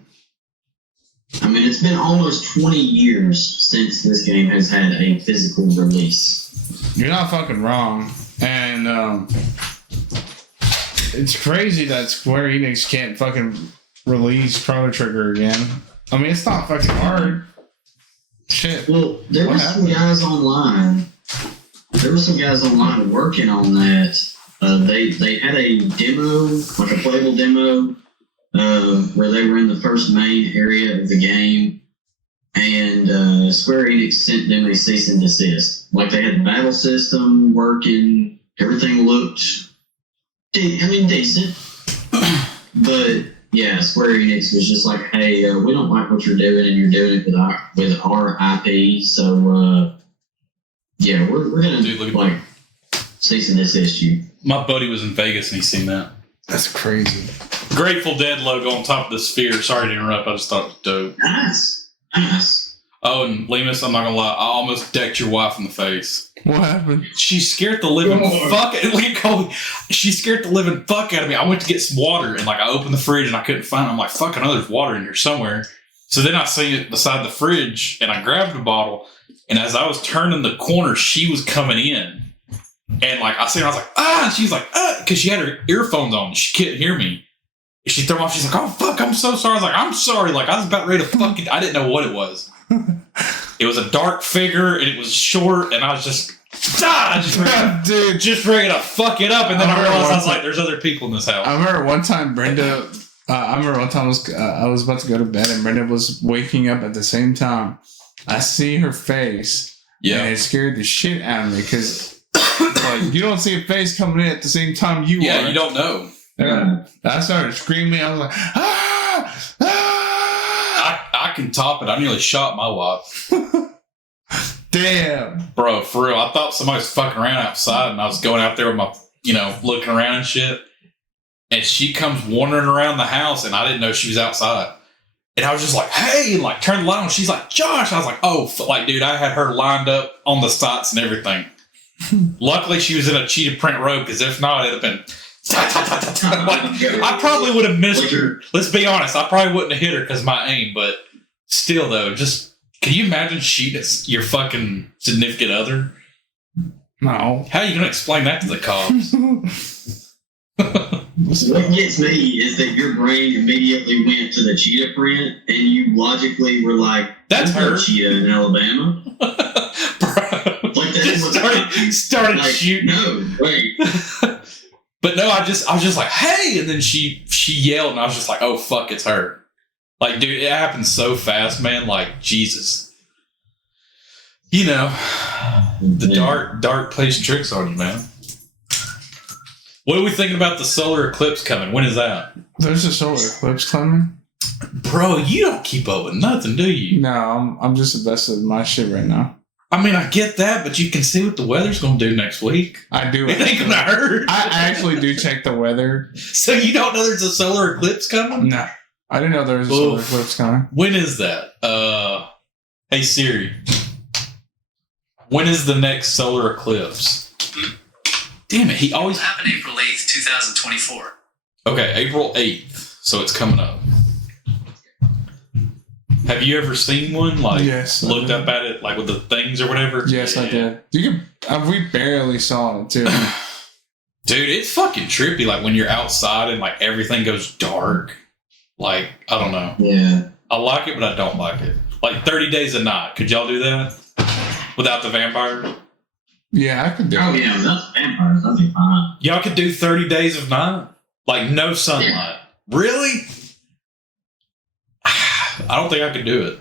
I mean, it's been almost 20 years since this game has had a physical release. You're not fucking wrong. And it's crazy that Square Enix can't fucking release Chrono Trigger again. I mean, it's not fucking hard. Shit. Well, there What were happened? some guys online. There were some guys online working on that. They had a demo, like a playable demo, where they were in the first main area of the game, and Square Enix sent them a cease and desist. Like they had the battle system working, everything looked, decent, but yeah, Square Enix was just like, hey, we don't like what you're doing, and you're doing it with our IP, so yeah, we're gonna Dude, look at like cease and desist you. My buddy was in Vegas and he seen that. That's crazy. Grateful Dead logo on top of the sphere. Sorry to interrupt. I just thought it was dope. Nice. Oh, and Lemus, I'm not gonna lie. I almost decked your wife in the face. What happened? She scared the living Oh. fuck. Look at Colby. She scared the living fuck out of me. I went to get some water and like I opened the fridge and I couldn't find it. I'm like, fuck, I know there's water in here somewhere. So then I seen it beside the fridge and I grabbed the bottle. And as I was turning the corner, she was coming in. And like I seen her, I was like, and she's like, because she had her earphones on. She couldn't hear me. And she threw them off. She's like, oh fuck, I'm so sorry. I was like, I'm sorry. Like I was about ready to fucking. I didn't know what it was. It was a dark figure and it was short, and I was just, Dude, just ready to fuck it up. And then I remember realized I one was like, there's other people in this house. I remember one time Brenda. I was about to go to bed and Brenda was waking up at the same time. I see her face. Yeah. And it scared the shit out of me because like you don't see a face coming in at the same time you Yeah, are. you don't know. Yeah. I started screaming. I was like, I can top it. I nearly shot my wife. damn. Bro, for real. I thought somebody was fucking around outside, and I was going out there with my, looking around and shit. And she comes wandering around the house, and I didn't know she was outside. And I was just like, hey, and like turned the light on. She's like, Josh. I was like, oh, dude, I had her lined up on the sights and everything. Luckily, she was in a cheetah print robe, because if not, it'd have been. I probably would have missed her. Let's be honest. I probably wouldn't have hit her because my aim, but still, though, just can you imagine shooting at your fucking significant other? No. How are you going to explain that to the cops? What gets me is that your brain immediately went to the cheetah print, and you logically were like, That's "There's no her." cheetah in Alabama." Bro, Like that just started like, shooting. No, wait. But no, I was just like, hey, and then she yelled, and I was just like, oh fuck, it's her. Like, dude, it happened so fast, man. Like, Jesus. The dark plays tricks on you, man. What are we thinking about the solar eclipse coming? When is that? There's a solar eclipse coming. Bro, you don't keep up with nothing, do you? No, I'm just invested in my shit right now. I mean, I get that, but you can see what the weather's going to do next week. I do. It ain't going to hurt. I actually do check the weather. So you don't know there's a solar eclipse coming? No, I didn't know there was a solar Oof. eclipse coming. When is that? Hey Siri, when is the next solar eclipse? Damn it, he Will always... happen April 8th, 2024. Okay, April 8th, so it's coming up. Have you ever seen one? Like, Yes, I looked did. up at it, like with the things or whatever? Yes, I Yeah. did. You can. We barely saw it too. Dude, it's fucking trippy. Like when you're outside and like everything goes dark. Like, I don't know. Yeah. I like it, but I don't like it. Like 30 Days a Night. Could y'all do that? Without the vampire? Yeah, I could do Oh it. yeah, that's vampires. That'd be fine. Y'all could do 30 Days of Night? Like no sunlight. Really? I don't think I could do it.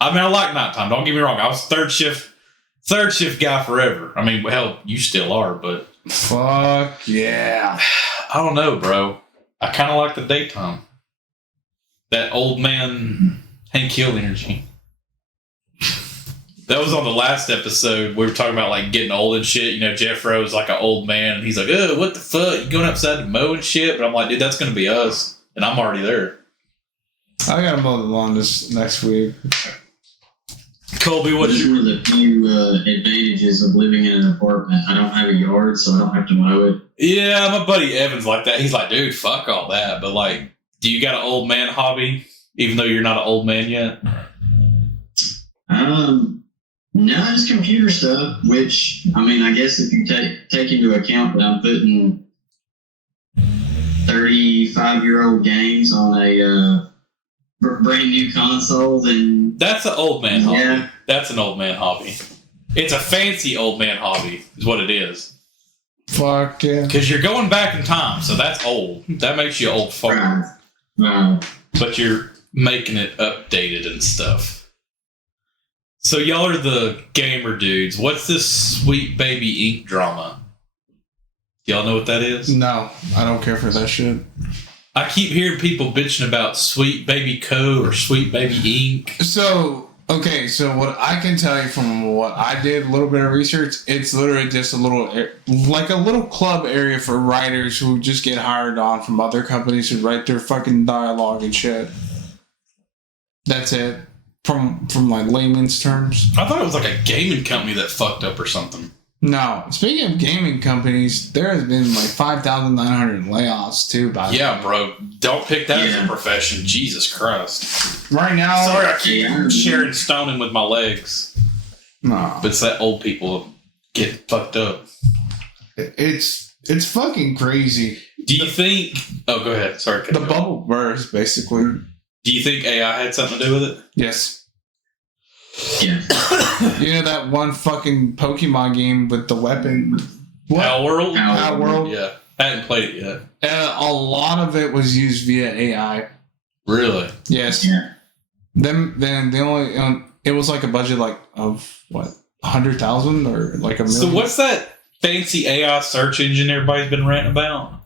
I mean, I like nighttime. Don't get me wrong. I was third shift guy forever. I mean, hell, you still are, but Fuck yeah. I don't know, bro. I kind of like the daytime. That old man Hank Hill energy. That was on the last episode. We were talking about like getting old and shit. You know, Jeff Rose like an old man, and he's like, "Oh, what the fuck? You going outside to mow and shit?" But I'm like, dude, that's gonna be us, and I'm already there. I gotta mow the lawn this next week. Colby, what Those is are one of the few advantages of living in an apartment. I don't have a yard, so I don't have to mow it. Yeah, my buddy Evan's like that. He's like, dude, fuck all that. But like, do you got an old man hobby, even though you're not an old man yet? No, just computer stuff. Which I mean, I guess if you take into account that I'm putting 35-year-old games on a brand new console, then That's an old man hobby. Yeah. That's an old man hobby. It's a fancy old man hobby, is what it is. Fuck yeah. Because you're going back in time, so that's old. That makes you old fuck. But you're making it updated and stuff. So y'all are the gamer dudes. What's this Sweet Baby Ink drama? Y'all know what that is? No, I don't care for that shit. I keep hearing people bitching about Sweet Baby Co. or Sweet Baby Ink. So, okay, so what I can tell you from what I did, a little bit of research, it's literally just a little club area for writers who just get hired on from other companies who write their fucking dialogue and shit. That's it. From like layman's terms. I thought it was like a gaming company that fucked up or something. No, speaking of gaming companies, there has been like 5,900 layoffs too. Yeah, bro. Don't pick that as Yeah. a profession. Jesus Christ. Right now, Sorry, I keep Yeah. sharing stoning with my legs. no, But it's that old people get fucked up. it's fucking crazy. Do you think... Oh, go ahead. Sorry. The bubble burst, basically. Do you think AI had something to do with it? Yes. Yeah. You know that one fucking Pokemon game with the weapon? Pal World? Pal World? Yeah. I hadn't played it yet. A lot of it was used via AI. Really? Yes. Yeah. Then the only it was like a budget like of what 100,000 or like a million. So what's that fancy AI search engine everybody's been ranting about?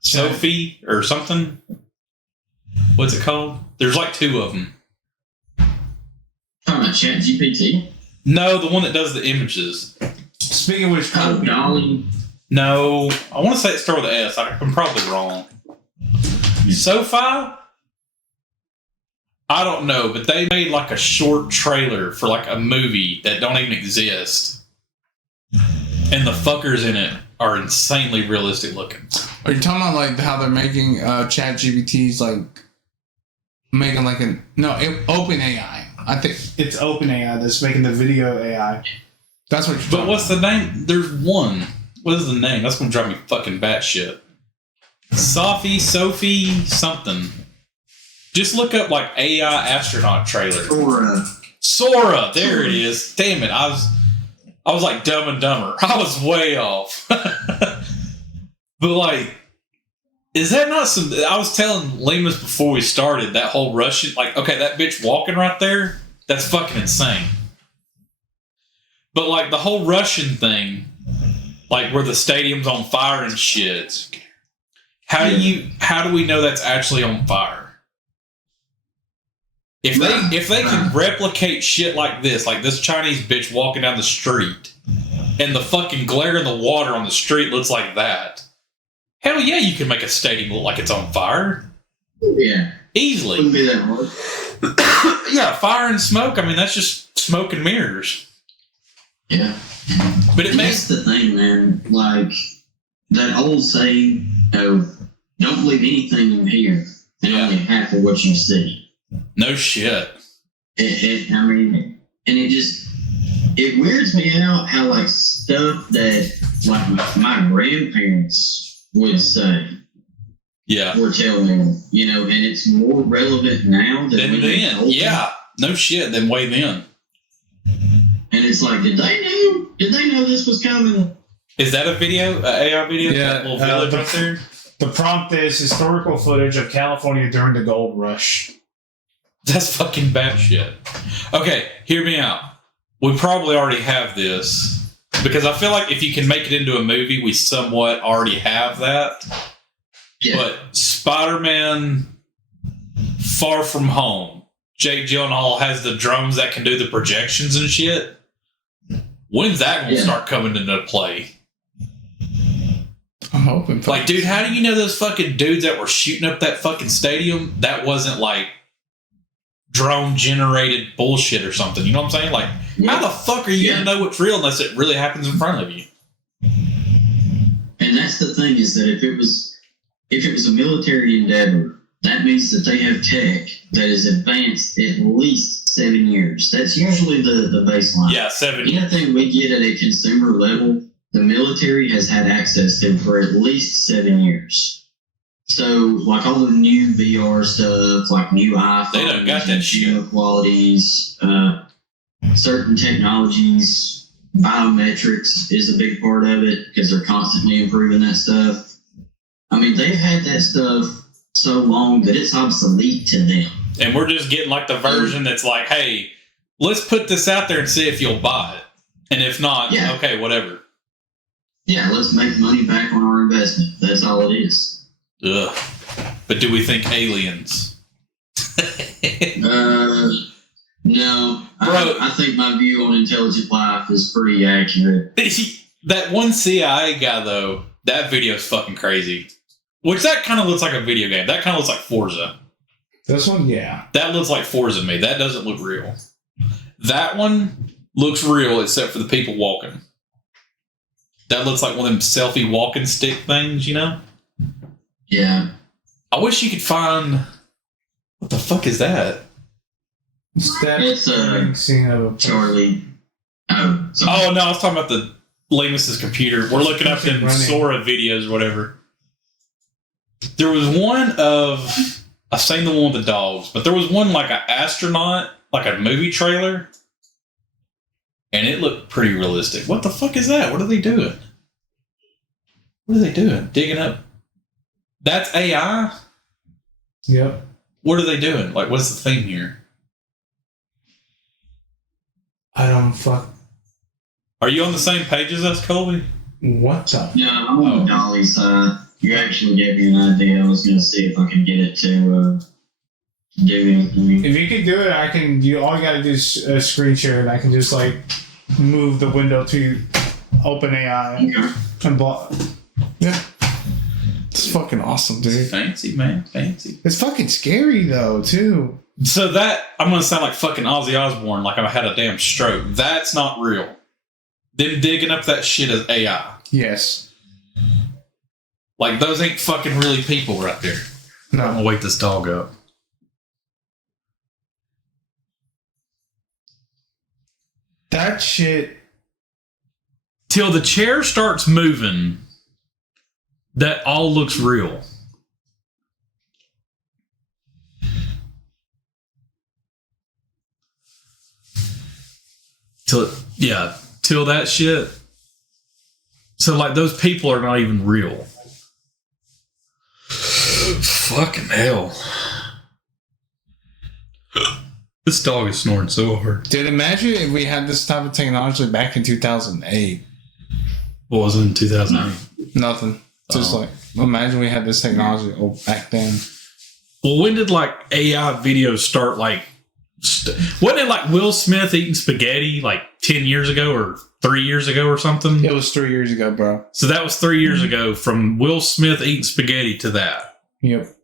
Sophie or something? What's it called? There's like two of them. Talking about ChatGPT. No, the one that does the images. Speaking of which, Oh, Dolly. No, I want to say it starts with an S. I'm probably wrong. SoFi? I don't know, but they made like a short trailer for like a movie that don't even exist. And the fuckers in it are insanely realistic looking. are you talking about like how they're making ChatGPT's like making like open AI? I think It's OpenAI that's making the video AI. that's what. You're But talking what's the name? There's one. What is the name? That's gonna drive me fucking batshit. Sophie, something. Just look up like AI astronaut trailer. Or Sora, there it is. Damn it, I was like Dumb and Dumber. I was way off. But like, is that not some? I was telling Lemus before we started that whole Russian, like, okay, that bitch walking right there, that's fucking insane. But like the whole Russian thing, like where the stadium's on fire and shit. How do we know that's actually on fire? If they can replicate shit like this Chinese bitch walking down the street, and the fucking glare in the water on the street looks like that, hell yeah, you can make a stadium look like it's on fire. yeah, Easily. wouldn't be that hard. Yeah, fire and smoke, I mean, that's just smoke and mirrors. Yeah. But it And makes... that's the thing, man. Like that old saying of "Don't believe anything you hear, and Yeah. only half of what you see." No shit. I mean, and it weirds me out how like stuff that like my grandparents would say Yeah. or tell me, and it's more relevant now than Then when they then. told me. Yeah. No shit, then way then. And it's like, did they know this was coming? Is that a video? An AI video? Yeah, That little village right there? The prompt is historical footage of California during the gold rush. That's fucking bad shit. Okay, hear me out. We probably already have this because I feel like if you can make it into a movie, we somewhat already have that. Yeah. But Spider-Man Far From Home. Jake Gyllenhaal has the drones that can do the projections and shit. When's that going to start coming into play? I'm hoping. Like, dude, how do you know those fucking dudes that were shooting up that fucking stadium? That wasn't like drone generated bullshit or something. You know what I'm saying? Like, how the fuck are you gonna know what's real unless it really happens in front of you? And that's the thing, is that if it was a military endeavor, that means that they have tech that is advanced at least 7 years. That's usually the baseline. Yeah, 7 years. Anything we get at a consumer level, the military has had access to for at least 7 years. So, like all the new VR stuff, like new iPhones, They done got that shit. qualities, certain technologies, biometrics is a big part of it because they're constantly improving that stuff. I mean, they've had that stuff so long that it's obsolete to them. And we're just getting like the version that's like, hey, let's put this out there and see if you'll buy it. And if not, okay, whatever. Yeah, let's make money back on our investment. That's all it is. Ugh. But do we think aliens? No. Bro. I think my view on intelligent life is pretty accurate. That one CIA guy, though, that video is fucking crazy. Which that kind of looks like a video game. That kind of looks like Forza. This one, yeah. That looks like Forza to me. That doesn't look real. That one looks real except for the people walking. That looks like one of them selfie walking stick things, you know? Yeah. I wish you could find... What the fuck is that? It's scene of a Charlie. Oh, sorry. Oh, no, I was talking about the Lemus's computer. We're looking up them Sora videos or whatever. There was one of... I've seen the one with the dogs, but there was one like an astronaut, like a movie trailer, and it looked pretty realistic. What the fuck is that? What are they doing? What are they doing? Digging up? That's AI? Yep. What are they doing? Like, what's the theme here? I don't fuck. Are you on the same page as us, Colby? What the? Yeah, I'm on Dolly's side. You actually gave me an idea. I was going to see if I could get it to do anything. If you can do it, I can. All you got to do is screen share, and I can just like move the window to OpenAI Okay. and block. Yeah. It's fucking awesome, dude. Fancy, man. Fancy. It's fucking scary, though, too. So that, I'm going to sound like fucking Ozzy Osbourne, like I had a damn stroke. That's not real. Them digging up that shit is AI. Yes. Like, those ain't fucking really people right there. I'm No. gonna wake this dog up. That shit. Till the chair starts moving, that all looks real. Till that shit. So, like, those people are not even real. Fucking hell. This dog is snoring so hard. Dude, imagine if we had this type of technology back in 2008. What was it in 2008? Nothing. Just like, imagine we had this technology back then. Well, when did, like, AI videos start, like... wasn't it, like, Will Smith eating spaghetti, like, 10 years ago or 3 years ago or something? It was 3 years ago, bro. So that was 3 years ago, from Will Smith eating spaghetti to that. Yep.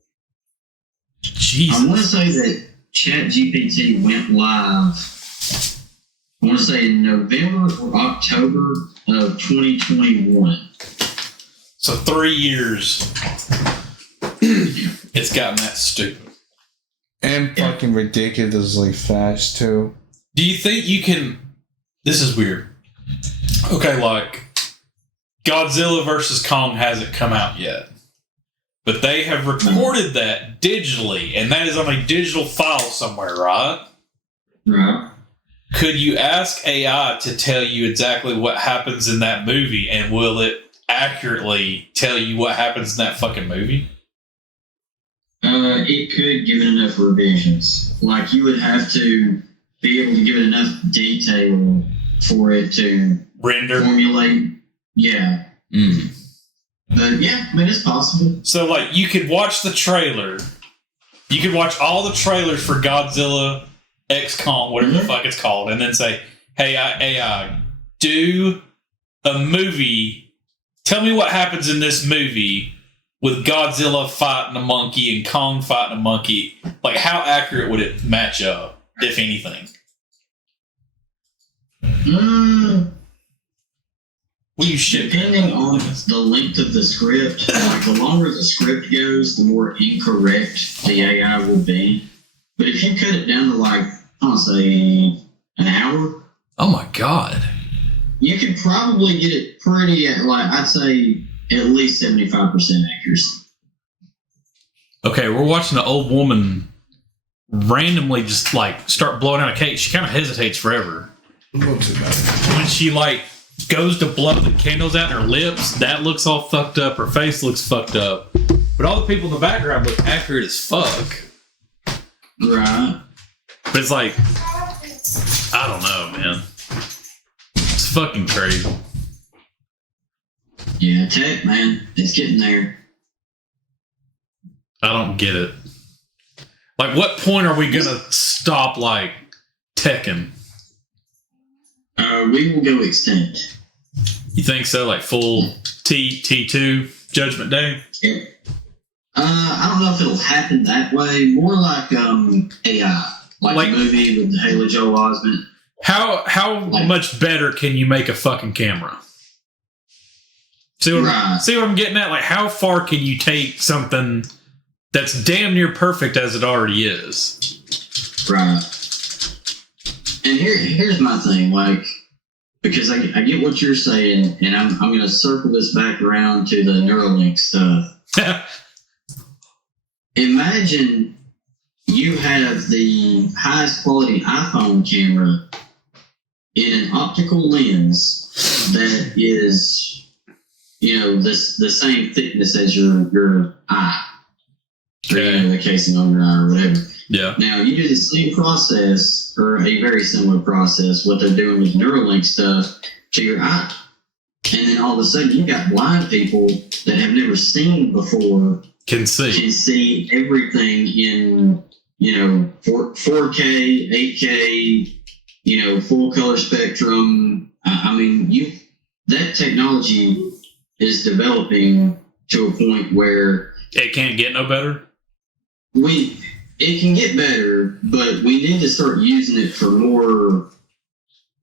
Jesus. I want to say that ChatGPT went live, I want to say in November or October of 2021. So 3 years. It's gotten that stupid. And fucking ridiculously fast, too. Do you think you can... This is weird. Okay, like, Godzilla vs. Kong hasn't come out yet. But they have recorded that digitally, and that is on a digital file somewhere, right? Right. Could you ask AI to tell you exactly what happens in that movie, and will it accurately tell you what happens in that fucking movie? It could, given enough revisions. Like, you would have to be able to give it enough detail for it to Render? formulate. Yeah. But yeah, I mean, it's possible. So, like, you could watch the trailer, You could watch all the trailers for Godzilla X Kong, whatever the fuck it's called, and then say, "Hey, AI, do a movie. Tell me what happens in this movie with Godzilla fighting a monkey and Kong fighting a monkey. Like, how accurate would it match up, if anything?" Will you shit? Depending on the length of the script, like the longer the script goes, the more incorrect the AI will be. But if you cut it down to like, I want to say an hour, Oh my god. you could probably get it pretty at like, I'd say at least 75% accuracy. Okay, we're watching an old woman randomly just like start blowing out a cake. She kind of hesitates forever. When she like goes to blow the candles out her lips, that looks all fucked up. Her face looks fucked up. But all the people in the background look accurate as fuck. Right. But it's like, I don't know, man. It's fucking crazy. Yeah, tech, man. It's getting there. I don't get it. Like, what point are we gonna stop like Tekken? We will go extinct. You think so? Like full T2 Judgment Day? Yeah. I don't know if it'll happen that way. More like AI. Like the movie with Haley Joel Osment. How much better can you make a fucking camera? See what I'm getting at? Like, how far can you take something that's damn near perfect as it already is? Right. And here's my thing, like, because I get what you're saying, and I'm going to circle this back around to the Neuralink stuff. Imagine you have the highest quality iPhone camera in an optical lens that is, the same thickness as your eye, or the casing on your eye or whatever. Yeah. Now you do the same process, or a very similar process, what they're doing with Neuralink stuff to your eye, and then all of a sudden you got blind people that have never seen before can see everything in 4K, 8K, full color spectrum. I mean, that technology is developing to a point where it can't get no better. It can get better, but we need to start using it for more,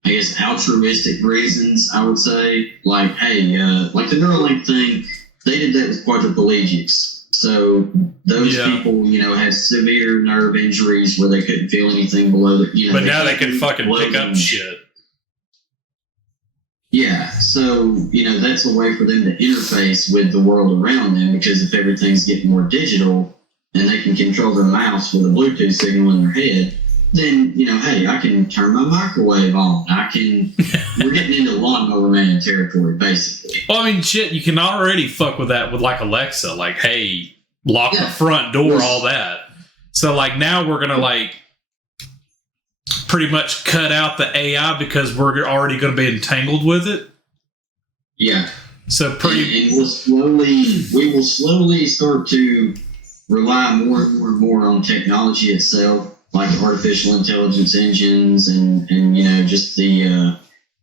I guess, altruistic reasons, I would say. Like, hey, like the Neuralink thing, they did that with quadriplegics. So those people, had severe nerve injuries where they couldn't feel anything below the, But now they can fucking pick up shit. Yeah, so, that's a way for them to interface with the world around them, because if everything's getting more digital, and they can control their mouse with a Bluetooth signal in their head, then, hey, I can turn my microwave on. We're getting into lawnmower man territory, basically. Well, I mean, shit, you can already fuck with that with, like, Alexa. Like, hey, lock the front door, all that. So, like, now we're going to, like, pretty much cut out the AI because we're already going to be entangled with it. Yeah. So, and we will slowly start to rely more and more and more on technology itself, like artificial intelligence engines and just the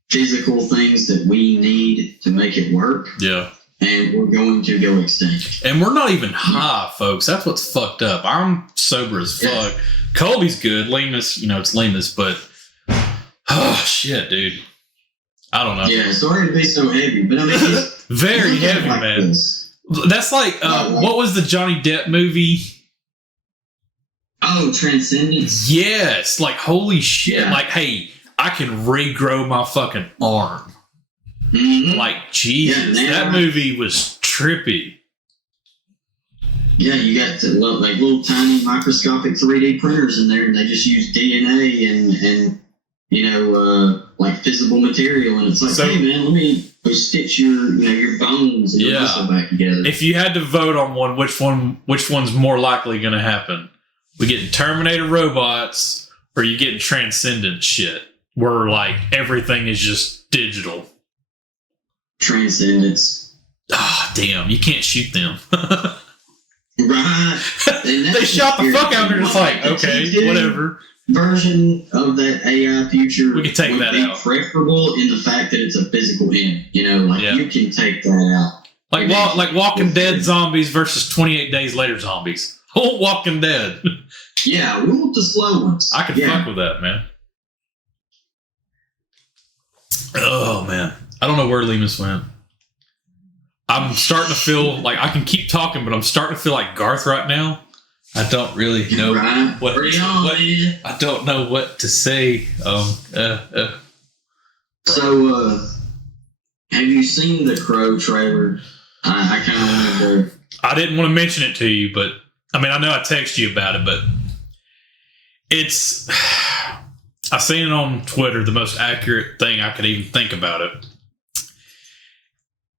physical things that we need to make it work. Yeah. And we're going to go extinct. And we're not even high, folks. That's what's fucked up. I'm sober as fuck. Yeah. Colby's good. Lemus, it's Lemus, but oh shit, dude. I don't know. Yeah, sorry to be so heavy, but I mean, it's very heavy, like man. This. That's like, what was the Johnny Depp movie? Oh, Transcendence. Yes, like holy shit! Yeah. Like, hey, I can regrow my fucking arm. Mm-hmm. Like, Jesus, that movie was trippy. Yeah, you got like little tiny microscopic 3D printers in there, and they just use DNA and like fissile material, and it's like, hey man, let me stitch your bones and your muscle back together. If you had to vote on one, which one's more likely going to happen? We getting Terminator robots, or you getting Transcendent shit, where like everything is just digital? Transcendence. Ah, damn! You can't shoot them. Right. They shot the fuck out of her. It's like, The okay, T2 whatever. version of that AI future We could take would that be out. preferable in the fact that it's a physical enemy. You know, like Yeah. you can take that out. Like Walking Dead zombies versus 28 Days Later zombies. Oh, Walking Dead. Yeah, we want the slow ones. I could fuck with that, man. Oh, man. I don't know where Lemus went. I'm starting to feel like I can keep talking, but I'm starting to feel like Garth right now. I don't really know Right. what. Bring it on, man. I don't know what to say. So, have you seen the Crow trailer? I kind of wanted to. I didn't want to mention it to you, but I mean, I know I texted you about it, but it's. I seen it on Twitter. The most accurate thing I could even think about it.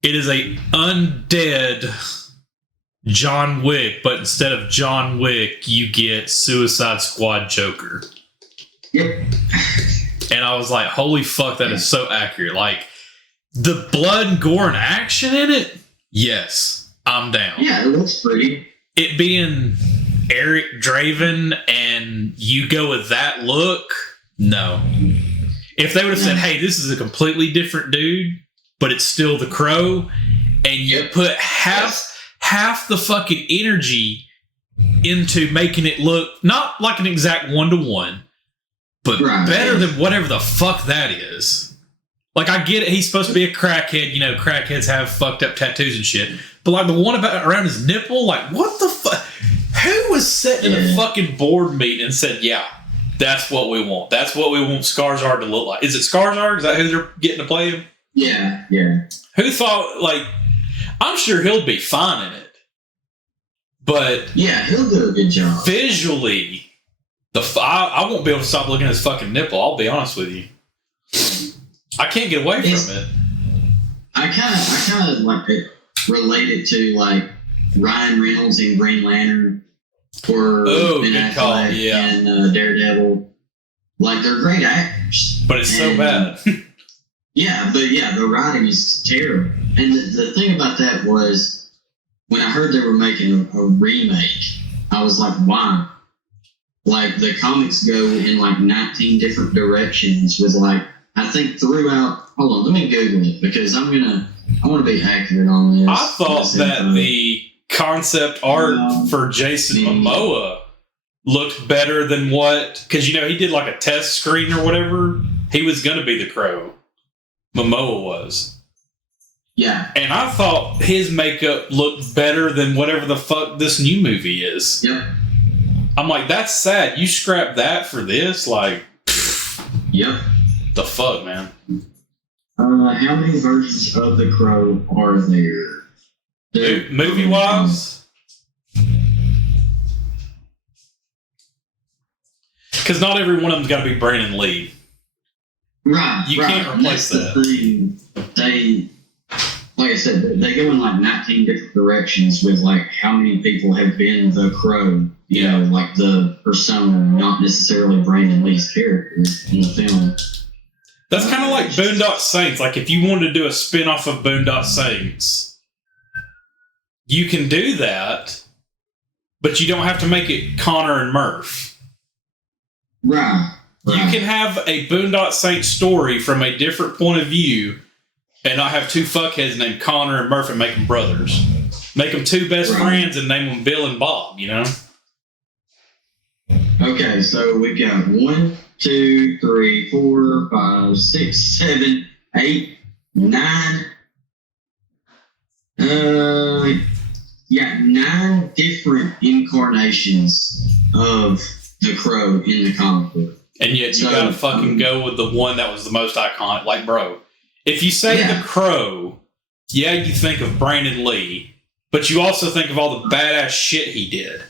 It is a undead John Wick, but instead of John Wick, you get Suicide Squad Joker. Yep. And I was like, holy fuck, that is so accurate. Like, the blood and gore and action in it, yes, I'm down. Yeah, it looks pretty. It being Eric Draven and you go with that look, no. If they would have said, hey, this is a completely different dude, but it's still the Crow, and you put half the fucking energy into making it look not like an exact 1-to-1, but better than whatever the fuck that is. Like, I get it, he's supposed to be a crackhead, you know, crackheads have fucked up tattoos and shit, but like the one about around his nipple, like, what the fuck? Who was sitting in a fucking board meeting and said, yeah, that's what we want. That's what we want Skarsgård to look like. Is it Skarsgård? Is that who they're getting to play him? Yeah, yeah. Who thought, like, I'm sure he'll be fine in it. But yeah, he'll do a good job. Visually, I won't be able to stop looking at his fucking nipple. I'll be honest with you. I can't get away from it. I kind of like relate it to like Ryan Reynolds in Green Lantern or Ben Affleck and Daredevil. Like, they're great actors, but it's so bad. Yeah, the writing is terrible. And the thing about that was, when I heard they were making a remake, I was like, why? Like, the comics go in like 19 different directions with like, I think throughout, hold on, let me Google it because I want to be accurate on this. I thought that the concept art for Jason Momoa looked better than what, because, you know, he did like a test screen or whatever. He was going to be the Crow. Momoa was. Yeah. And I thought his makeup looked better than whatever the fuck this new movie is. Yep. I'm like, that's sad. You scrap that for this? Like, yep. The fuck, man? How many versions of The Crow are there? Movie-wise? Because not every one of them's got to be Brandon Lee. Right. You can't replace that. The thing. They, like I said, they go in like 19 different directions with like how many people have been the Crow. You know, like the persona, not necessarily Brandon Lee's character in the film. That's kind of like Boondock Saints. Like, if you wanted to do a spin-off of Boondock Saints, you can do that, but you don't have to make it Connor and Murph. Right. You can have a Boondock Saints story from a different point of view and not have two fuckheads named Connor and Murph and make them brothers. Make them two best friends and name them Bill and Bob, you know? Okay, so we've got 1, 2, 3, 4, 5, 6, 7, 8, 9. 9 different incarnations of the Crow in the comic book. And yet you gotta fucking go with the one that was the most iconic. Like, bro, if you say the Crow, you think of Brandon Lee, but you also think of all the badass shit he did.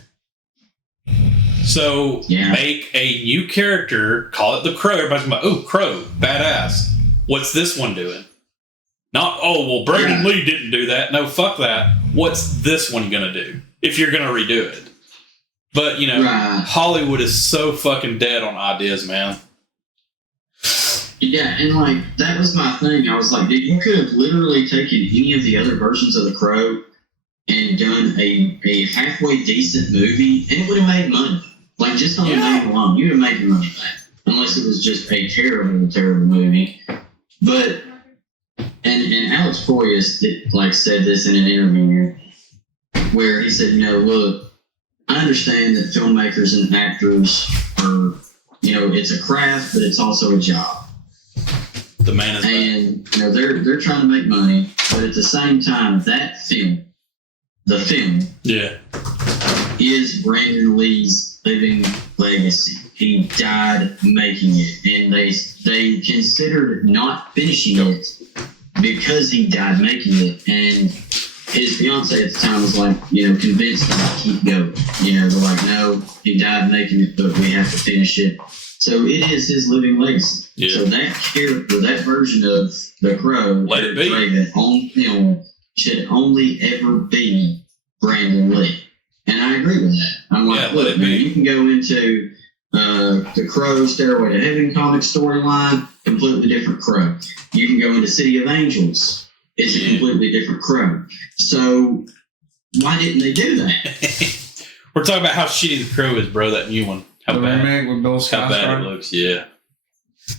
So make a new character, call it the Crow. Everybody's going, oh, Crow, badass. What's this one doing? Not, oh, well, Brandon Lee didn't do that. No, fuck that. What's this one going to do if you're going to redo it? But, you know, Hollywood is so fucking dead on ideas, man. Yeah, and like, that was my thing. I was like, dude, you could have literally taken any of the other versions of the Crow and done a halfway decent movie, and it would have made money. Like, just on the name alone, you would have made your money back. Unless it was just a terrible, terrible movie. But, and Alex Proyas, like, said this in an interview where he said, look, I understand that filmmakers and actors are, it's a craft, but it's also a job. The man is back. And they're trying to make money, but at the same time, the film, Yeah. is Brandon Lee's living legacy. He died making it, and they considered not finishing it because he died making it. And his fiance at the time was like, convinced him to keep going. They're like, no, he died making it, but we have to finish it. So it is his living legacy. Yeah. So that character, that version of the Crow, Let it be. Draven on film, should only ever be Brandon Lee. And I agree with that. I'm like, Yeah, let look, it man, be. you can go into the Crow Stairway to Heaven comic storyline, completely different Crow. You can go into City of Angels. It's a completely different Crow. So why didn't they do that? We're talking about how shitty the Crow is, bro. That new one. How The bad? remake with Bill How bad it Skarsgård. looks. Yeah.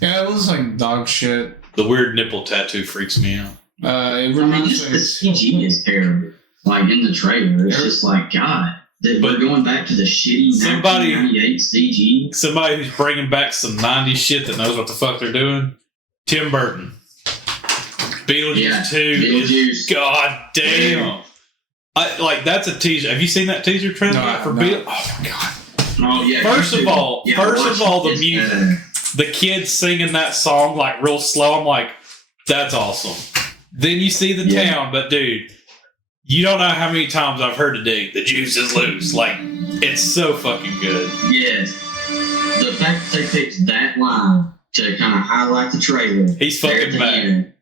Yeah, it looks like dog shit. The weird nipple tattoo freaks me out. It I mean, reminds just me. the CG is terrible. Like in the trailer, it's just like, God, that we're But going back to the shitty somebody- 1998 CG. Somebody who's bringing back some 90s shit that knows what the fuck they're doing. Tim Burton. Beetlejuice Yeah, 2 is Beetlejuice. god damn. That's a teaser. Have you seen that teaser trailer No, for no. Beetlejuice? Oh my god. Oh yeah. First of all, Yeah, first of watch all, the this, music. The kids singing that song like real slow. I'm like, that's awesome. Then you see the Yeah. town, but dude, you don't know how many times I've heard today the juice is loose. Like, it's so fucking good. Yes. The fact that they picked that line to kind of highlight the trailer. He's there at fucking the back. end,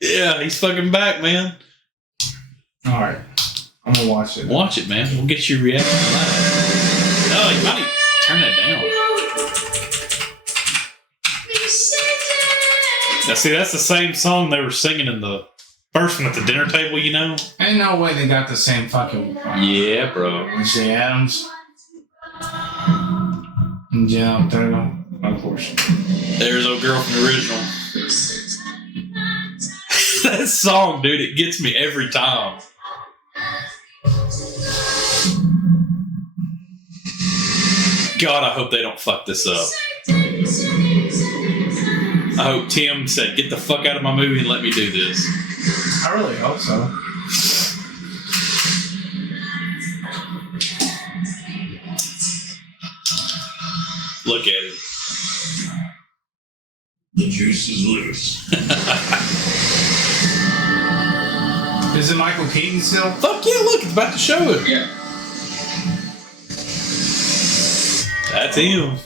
Yeah, he's fucking back, man. All right, I'm gonna watch it. Watch it, man. We'll get your reaction live. Oh, you might need to turn that down. Now, see, that's the same song they were singing in the first one at the dinner table, Ain't no way they got the same fucking. Yeah, bro. Wednesday Adams. Yeah, there you go. Unfortunately. There's old girl from the original. That song, dude, it gets me every time. God, I hope they don't fuck this up. I hope Tim said, get the fuck out of my movie and let me do this. I really hope so. Look at it. The juice is loose. Is it Michael Keaton still? Fuck yeah, look, it's about to show it. Yeah. That's him.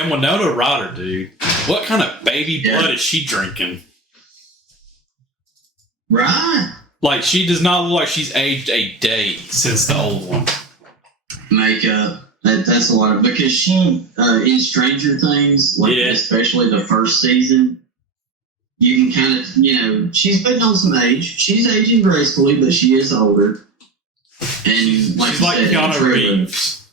And Winona Ryder, dude. What kind of baby blood is she drinking? Right. Like, she does not look like she's aged a day since the old one. Makeup. That's a lot of, because she in Stranger Things, like Yeah. especially the first season, you can kind of, she's putting on some age. She's aging gracefully, but she is older. And like She's you like said, in the Keanu trailer, Reeves.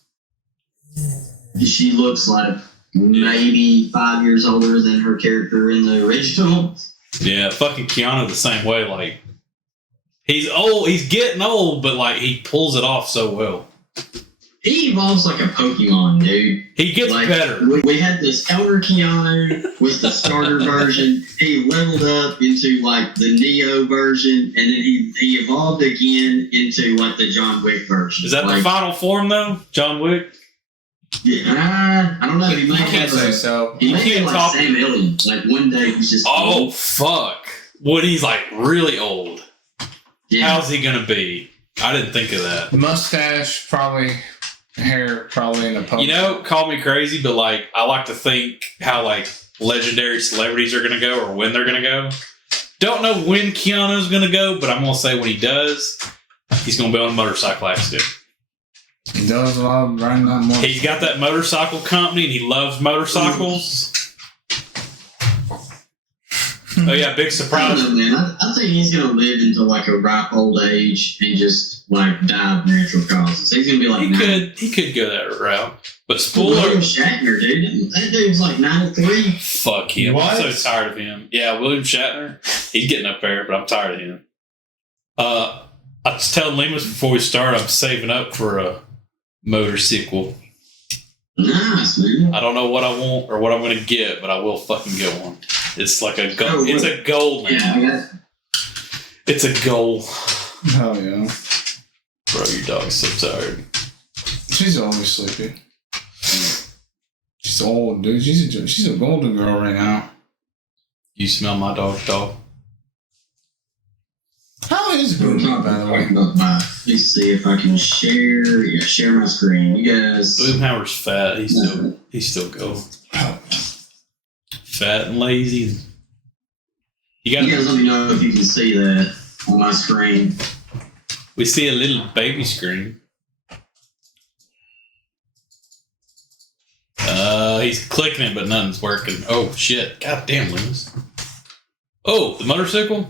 she looks like maybe 5 years older than her character in the original. Yeah, fucking Keanu the same way. Like, he's old, he's getting old, but like, he pulls it off so well. He evolves like a Pokemon, dude. He gets Like, better. We had the Stoner Keanu with the starter version. He leveled up into like the Neo version, and then he evolved again into like the John Wick version. Is that like, the final form, though? John Wick? Yeah, I don't know. He I might can't have say a, so. he You may be can't like top Sam Elliott. Like one day he's just Oh, fuck. When he's like really old. yeah. How's he gonna be? I didn't think of that. Mustache, probably. Hair, probably in a poke. You know, call me crazy, but like, I like to think how like legendary celebrities are gonna go or when they're gonna go. Don't know when Keanu's gonna go, but I'm gonna say when he does, he's gonna be on a motorcycle accident. He does love riding that motorcycle. He's got that motorcycle company and he loves motorcycles. Oh yeah, big I surprise. don't know, man. I think he's gonna live into like a ripe old age and just like die of natural causes. He's gonna be like He could go that route. But William spoiler, Shatner, dude. That dude's like 93. fuck him. What? I'm so tired of him. Yeah, William Shatner. He's getting up there, but I'm tired of him. I was telling Lemus before we start, I'm saving up for a motorcycle. Nice, man. I don't know what I want or what I'm going to get, but I will fucking get one. It's like a goal. Oh, It's a goal now. Yeah, I got It's a goal. Hell yeah. Bro, your dog's so tired. She's always sleepy. She's old, dude. She's a golden girl right now. You smell my dog's dog? How is We're Boom, talking by the way? about let's see if I can share. Yeah, share my screen. You guys. Boomhauer's fat. He's still going. Fat and lazy. You You guys got. let me know if you can see that on my screen. We see a little baby screen. He's clicking it, but nothing's working. Oh shit! God damn, Lewis. Oh, the motorcycle.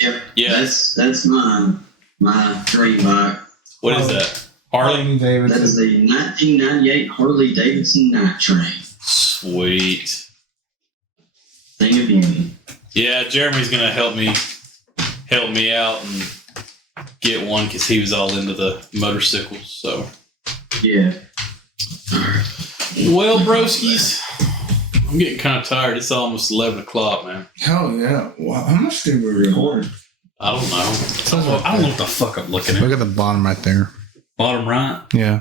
Yep. Yeah. That's my dream bike. What is that? Harley. That Davidson. is the 1998 Harley Davidson Night Train. Sweet. Thing of beauty. Yeah, Jeremy's gonna help me out and get one because he was all into the motorcycles. So, Yeah. well, broskies, I'm getting kind of tired. It's almost 11 o'clock, man. Hell yeah. Wow. How much did we record? I don't know. I don't know what the fuck I'm looking at. Look at the bottom right there. Bottom right, Yeah.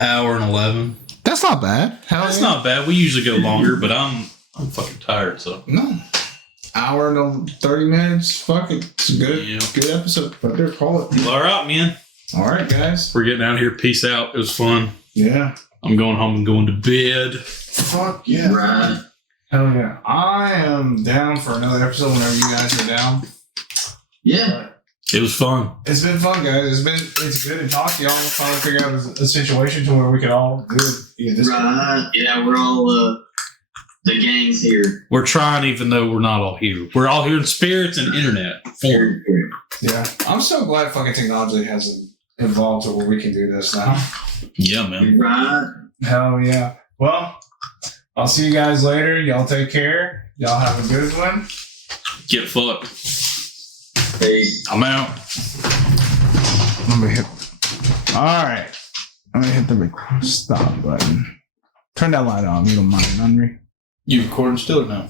hour and 11. That's not bad. Hell That's yeah. not bad. We usually go longer, but I'm fucking tired. So No. Hour and 30 minutes. Fuck it. It's a good, Yeah. good episode. But they're call it. all right, man. All right, guys. We're getting out of here. Peace out. It was fun. Yeah. I'm going home and going to bed. Fuck yeah. Right. Hell yeah. I am down for another episode whenever you guys are down. Yeah. It was fun. It's been fun, guys. It's good to talk to y'all and finally figure out a situation to where we can all do it. Yeah, this Right. Yeah, we're all the gang's here. We're trying, even though we're not all here. We're all here in spirits and internet form. Here. Yeah. I'm so glad fucking technology has evolved to where we can do this now. Yeah, man. Right. Hell yeah. Well, I'll see you guys later. Y'all take care. Y'all have a good one. Get fucked. Peace. I'm out. Let me hit. All right. Let me hit the stop button. Turn that light on. You don't mind, Henry. You recording still or no?